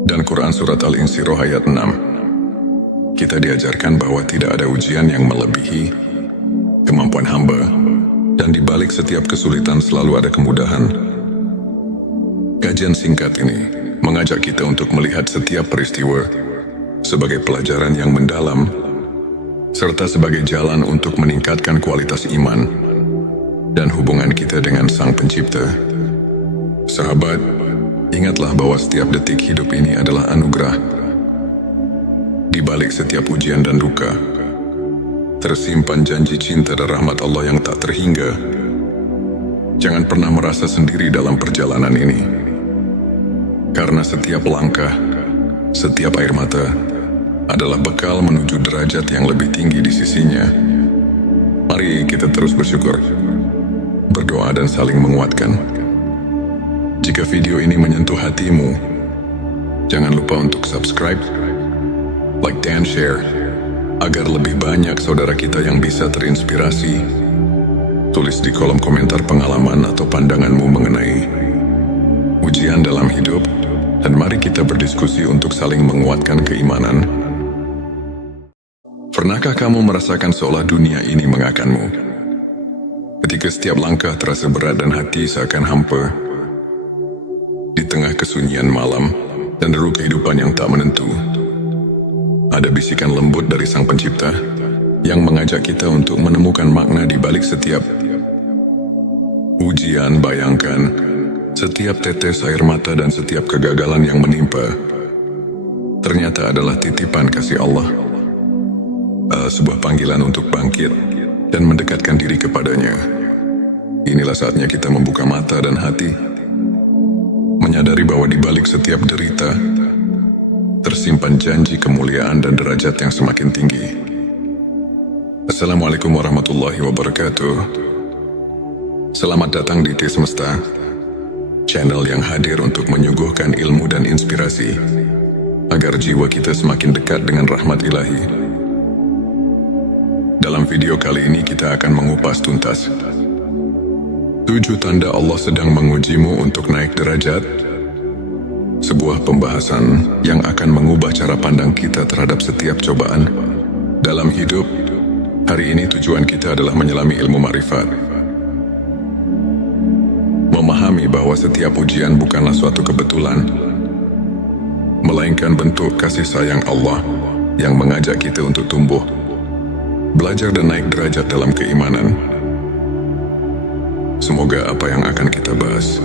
dan Quran Surat Al-Insyirah ayat 6, kita diajarkan bahwa tidak ada ujian yang melebihi kemampuan hamba, dan di balik setiap kesulitan selalu ada kemudahan. Kajian singkat ini mengajak kita untuk melihat setiap peristiwa sebagai pelajaran yang mendalam, serta sebagai jalan untuk meningkatkan kualitas iman dan hubungan kita dengan Sang Pencipta. Sahabat, ingatlah bahwa setiap detik hidup ini adalah anugerah. Di balik setiap ujian dan duka, tersimpan janji cinta dan rahmat Allah yang tak terhingga. Jangan pernah merasa sendiri dalam perjalanan ini. Karena setiap langkah, setiap air mata adalah bekal menuju derajat yang lebih tinggi di sisinya. Mari kita terus bersyukur, berdoa dan saling menguatkan. Jika video ini menyentuh hatimu, jangan lupa untuk subscribe, like dan share, agar lebih banyak saudara kita yang bisa terinspirasi. Tulis di kolom komentar pengalaman atau pandanganmu mengenai ujian dalam hidup, dan mari kita berdiskusi untuk saling menguatkan keimanan. Pernahkah kamu merasakan seolah dunia ini mengakanmu? Ketika setiap langkah terasa berat dan hati seakan hampa, di tengah kesunyian malam dan deru kehidupan yang tak menentu, ada bisikan lembut dari Sang Pencipta yang mengajak kita untuk menemukan makna di balik setiap ujian. Bayangkan, setiap tetes air mata dan setiap kegagalan yang menimpa ternyata adalah titipan kasih Allah, sebuah panggilan untuk bangkit dan mendekatkan diri kepadanya. Inilah saatnya kita membuka mata dan hati, menyadari bahwa di balik setiap derita tersimpan janji kemuliaan dan derajat yang semakin tinggi. Assalamualaikum warahmatullahi wabarakatuh. Selamat datang di T Semesta, channel yang hadir untuk menyuguhkan ilmu dan inspirasi agar jiwa kita semakin dekat dengan rahmat ilahi. Dalam video kali ini kita akan mengupas tuntas 7 tanda Allah sedang mengujimu untuk naik derajat. Sebuah pembahasan yang akan mengubah cara pandang kita terhadap setiap cobaan dalam hidup. Hari ini tujuan kita adalah menyelami ilmu ma'rifat, memahami bahwa setiap ujian bukanlah suatu kebetulan, melainkan bentuk kasih sayang Allah yang mengajak kita untuk tumbuh, belajar dan naik derajat dalam keimanan. Semoga apa yang akan kita bahas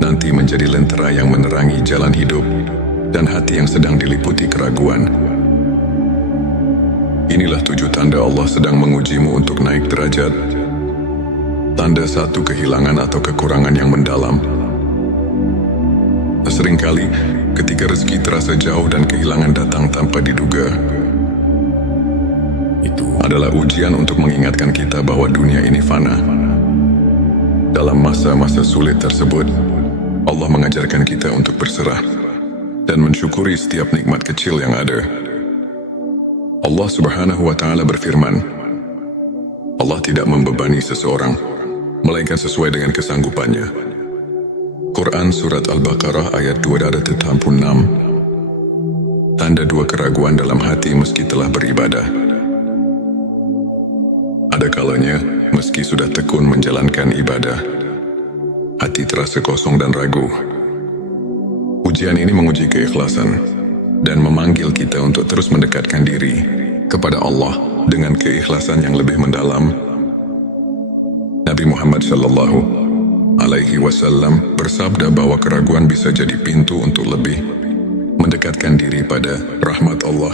nanti menjadi lentera yang menerangi jalan hidup dan hati yang sedang diliputi keraguan. Inilah 7 tanda Allah sedang mengujimu untuk naik derajat. Tanda 1, kehilangan atau kekurangan yang mendalam. Seringkali ketika rezeki terasa jauh dan kehilangan datang tanpa diduga, itu adalah ujian untuk mengingatkan kita bahwa dunia ini fana. Dalam masa-masa sulit tersebut, Allah mengajarkan kita untuk berserah dan mensyukuri setiap nikmat kecil yang ada. Allah Subhanahu wa Ta'ala berfirman, Allah tidak membebani seseorang melainkan sesuai dengan kesanggupannya. Quran Surat Al-Baqarah ayat 286. Tanda 2, keraguan dalam hati meski telah beribadah. Ada kalanya, meski sudah tekun menjalankan ibadah, hati terasa kosong dan ragu. Ujian ini menguji keikhlasan dan memanggil kita untuk terus mendekatkan diri kepada Allah dengan keikhlasan yang lebih mendalam. Nabi Muhammad Sallallahu Alaihi Wasallam bersabda bahwa keraguan bisa jadi pintu untuk lebih mendekatkan diri pada rahmat Allah,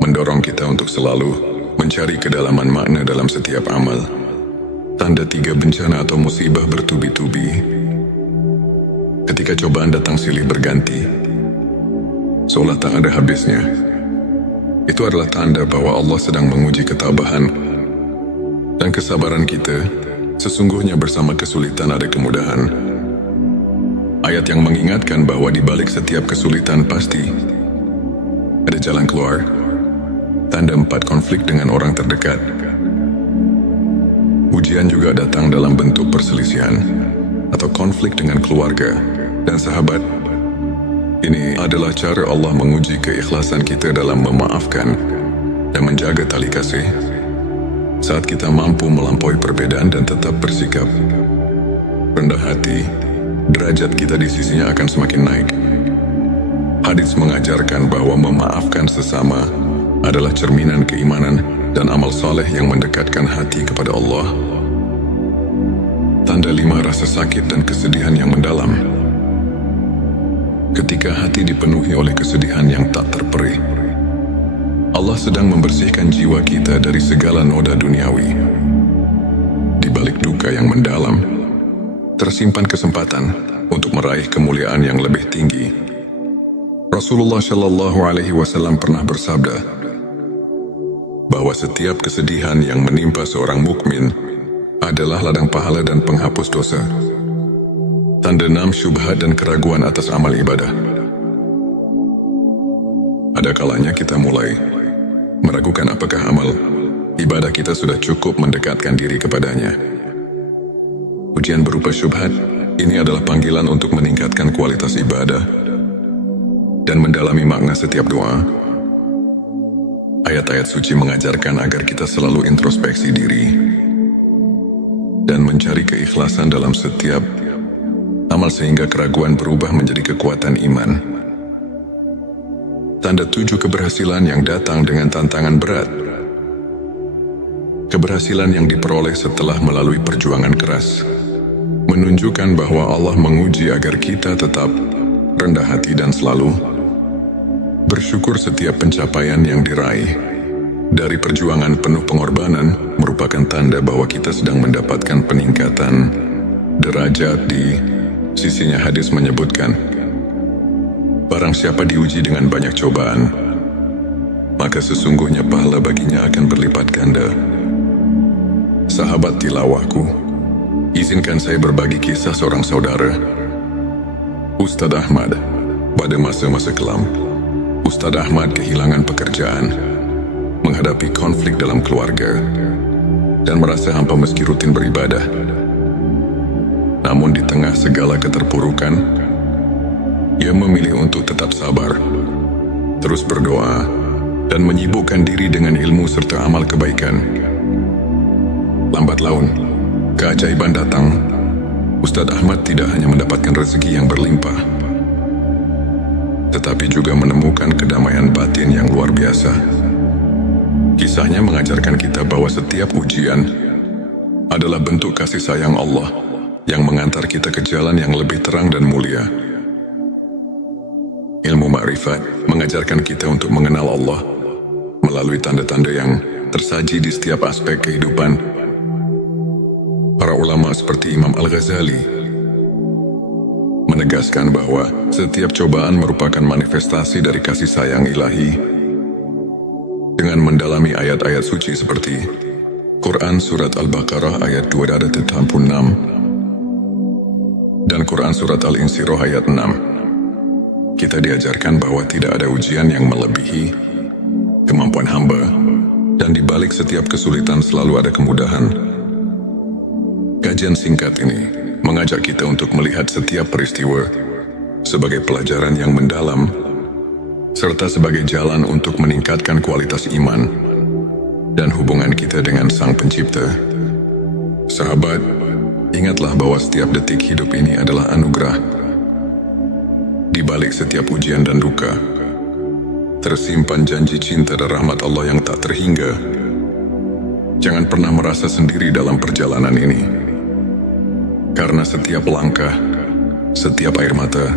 mendorong kita untuk selalu mencari kedalaman makna dalam setiap amal. Tanda 3, bencana atau musibah bertubi-tubi. Ketika cobaan datang silih berganti, seolah tak ada habisnya, itu adalah tanda bahwa Allah sedang menguji ketabahan dan kesabaran kita. Sesungguhnya bersama kesulitan ada kemudahan. Ayat yang mengingatkan bahwa di balik setiap kesulitan pasti ada jalan keluar. Tanda 4, konflik dengan orang terdekat. Ujian juga datang dalam bentuk perselisihan atau konflik dengan keluarga dan sahabat. Ini adalah cara Allah menguji keikhlasan kita dalam memaafkan dan menjaga tali kasih. Saat kita mampu melampaui perbedaan dan tetap bersikap rendah hati, derajat kita di sisinya akan semakin naik. Hadits mengajarkan bahwa memaafkan sesama adalah cerminan keimanan dan amal saleh yang mendekatkan hati kepada Allah. Tanda 5, rasa sakit dan kesedihan yang mendalam. Ketika hati dipenuhi oleh kesedihan yang tak terperih, Allah sedang membersihkan jiwa kita dari segala noda duniawi. Di balik duka yang mendalam, tersimpan kesempatan untuk meraih kemuliaan yang lebih tinggi. Rasulullah Shallallahu Alaihi Wasallam pernah bersabda bahwa setiap kesedihan yang menimpa seorang mukmin adalah ladang pahala dan penghapus dosa. Tanda 6 syubhat dan keraguan atas amal ibadah. Ada kalanya kita mulai meragukan apakah amal ibadah kita sudah cukup mendekatkan diri kepadanya. Ujian berupa syubhat ini adalah panggilan untuk meningkatkan kualitas ibadah dan mendalami makna setiap doa. Ayat-ayat suci mengajarkan agar kita selalu introspeksi diri dan mencari keikhlasan dalam setiap amal sehingga keraguan berubah menjadi kekuatan iman. Tanda 7 keberhasilan yang datang dengan tantangan berat. Keberhasilan yang diperoleh setelah melalui perjuangan keras menunjukkan bahwa Allah menguji agar kita tetap rendah hati dan selalu bersyukur. Setiap pencapaian yang diraih dari perjuangan penuh pengorbanan merupakan tanda bahwa kita sedang mendapatkan peningkatan derajat di sisinya. Hadis menyebutkan, barang siapa diuji dengan banyak cobaan, maka sesungguhnya pahala baginya akan berlipat ganda. Sahabat tilawahku, izinkan saya berbagi kisah seorang saudara, Ustadz Ahmad. Pada masa-masa kelam, Ustadz Ahmad kehilangan pekerjaan, menghadapi konflik dalam keluarga, dan merasa hampa meski rutin beribadah. Namun di tengah segala keterpurukan, ia memilih untuk tetap sabar, terus berdoa, dan menyibukkan diri dengan ilmu serta amal kebaikan. Lambat laun, keajaiban datang. Ustadz Ahmad tidak hanya mendapatkan rezeki yang berlimpah, tetapi juga menemukan kedamaian batin yang luar biasa. Kisahnya mengajarkan kita bahwa setiap ujian adalah bentuk kasih sayang Allah yang mengantar kita ke jalan yang lebih terang dan mulia. Ilmu ma'rifat mengajarkan kita untuk mengenal Allah melalui tanda-tanda yang tersaji di setiap aspek kehidupan. Para ulama seperti Imam Al-Ghazali menegaskan bahwa setiap cobaan merupakan manifestasi dari kasih sayang ilahi. Dengan mendalami ayat-ayat suci seperti Quran Surat Al-Baqarah ayat 286 dan Quran Surat Al-Insyirah ayat 6, kita diajarkan bahwa tidak ada ujian yang melebihi kemampuan hamba, dan di balik setiap kesulitan selalu ada kemudahan. Kajian singkat ini mengajak kita untuk melihat setiap peristiwa sebagai pelajaran yang mendalam, serta sebagai jalan untuk meningkatkan kualitas iman dan hubungan kita dengan Sang Pencipta. Sahabat, ingatlah bahwa setiap detik hidup ini adalah anugerah. Di balik setiap ujian dan duka, tersimpan janji cinta dan rahmat Allah yang tak terhingga. Jangan pernah merasa sendiri dalam perjalanan ini, karena setiap langkah, setiap air mata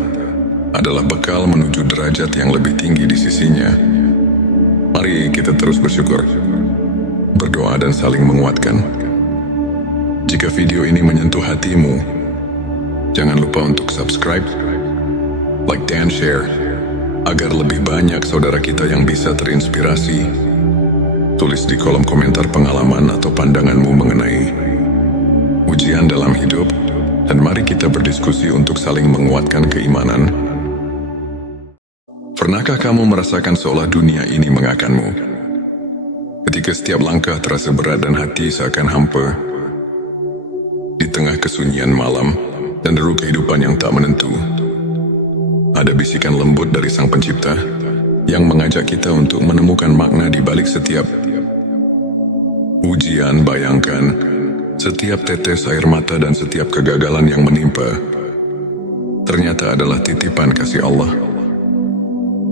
adalah bekal menuju derajat yang lebih tinggi di sisinya. Mari kita terus bersyukur, berdoa dan saling menguatkan. Jika video ini menyentuh hatimu, jangan lupa untuk subscribe, like dan share, agar lebih banyak saudara kita yang bisa terinspirasi. Tulis di kolom komentar pengalaman atau pandanganmu mengenai ujian dalam hidup, dan mari kita berdiskusi untuk saling menguatkan keimanan. Pernahkah kamu merasakan seolah dunia ini mengakanmu? Ketika setiap langkah terasa berat dan hati seakan hampa, di tengah kesunyian malam dan deru kehidupan yang tak menentu, ada bisikan lembut dari Sang Pencipta yang mengajak kita untuk menemukan makna di balik setiap ujian. Bayangkan, setiap tetes air mata dan setiap kegagalan yang menimpa ternyata adalah titipan kasih Allah,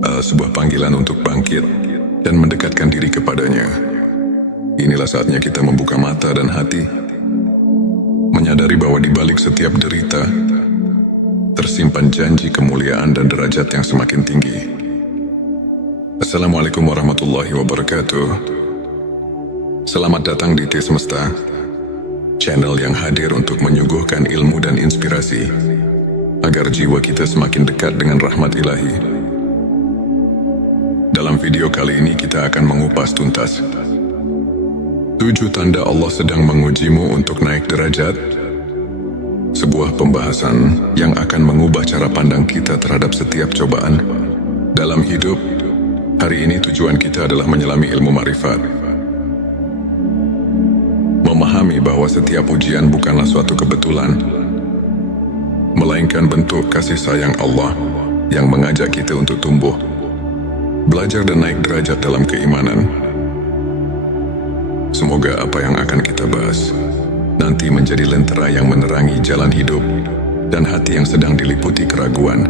sebuah panggilan untuk bangkit dan mendekatkan diri kepadanya. Inilah saatnya kita membuka mata dan hati, menyadari bahwa di balik setiap derita tersimpan janji kemuliaan dan derajat yang semakin tinggi. Assalamualaikum warahmatullahi wabarakatuh. Selamat datang di T Semesta, channel yang hadir untuk menyuguhkan ilmu dan inspirasi, agar jiwa kita semakin dekat dengan rahmat ilahi. Dalam video kali ini kita akan mengupas tuntas 7 tanda Allah sedang mengujimu untuk naik derajat. Sebuah pembahasan yang akan mengubah cara pandang kita terhadap setiap cobaan dalam hidup. Hari ini tujuan kita adalah menyelami ilmu ma'rifat, memahami bahwa setiap ujian bukanlah suatu kebetulan, melainkan bentuk kasih sayang Allah yang mengajak kita untuk tumbuh, belajar dan naik derajat dalam keimanan. Semoga apa yang akan kita bahas nanti menjadi lentera yang menerangi jalan hidup dan hati yang sedang diliputi keraguan.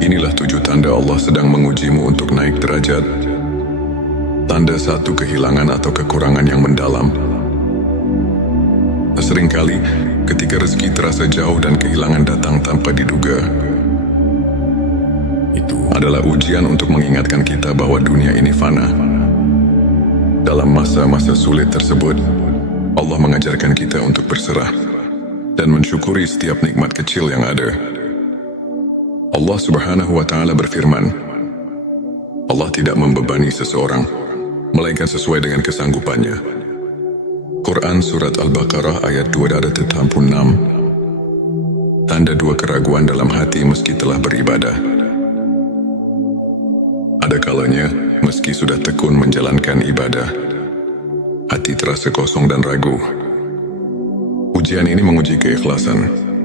Inilah 7 tanda Allah sedang mengujimu untuk naik derajat. Tanda 1, kehilangan atau kekurangan yang mendalam. Seringkali ketika rezeki terasa jauh dan kehilangan datang tanpa diduga, itu adalah ujian untuk mengingatkan kita bahwa dunia ini fana. Dalam masa-masa sulit tersebut, Allah mengajarkan kita untuk berserah dan mensyukuri setiap nikmat kecil yang ada. Allah Subhanahu wa Ta'ala berfirman, Allah tidak membebani seseorang, melainkan sesuai dengan kesanggupannya. Quran Surat Al-Baqarah ayat 266. Tanda 2, keraguan dalam hati meski telah beribadah. Ada kalanya, meski sudah tekun menjalankan ibadah, hati terasa kosong dan ragu. Ujian ini menguji keikhlasan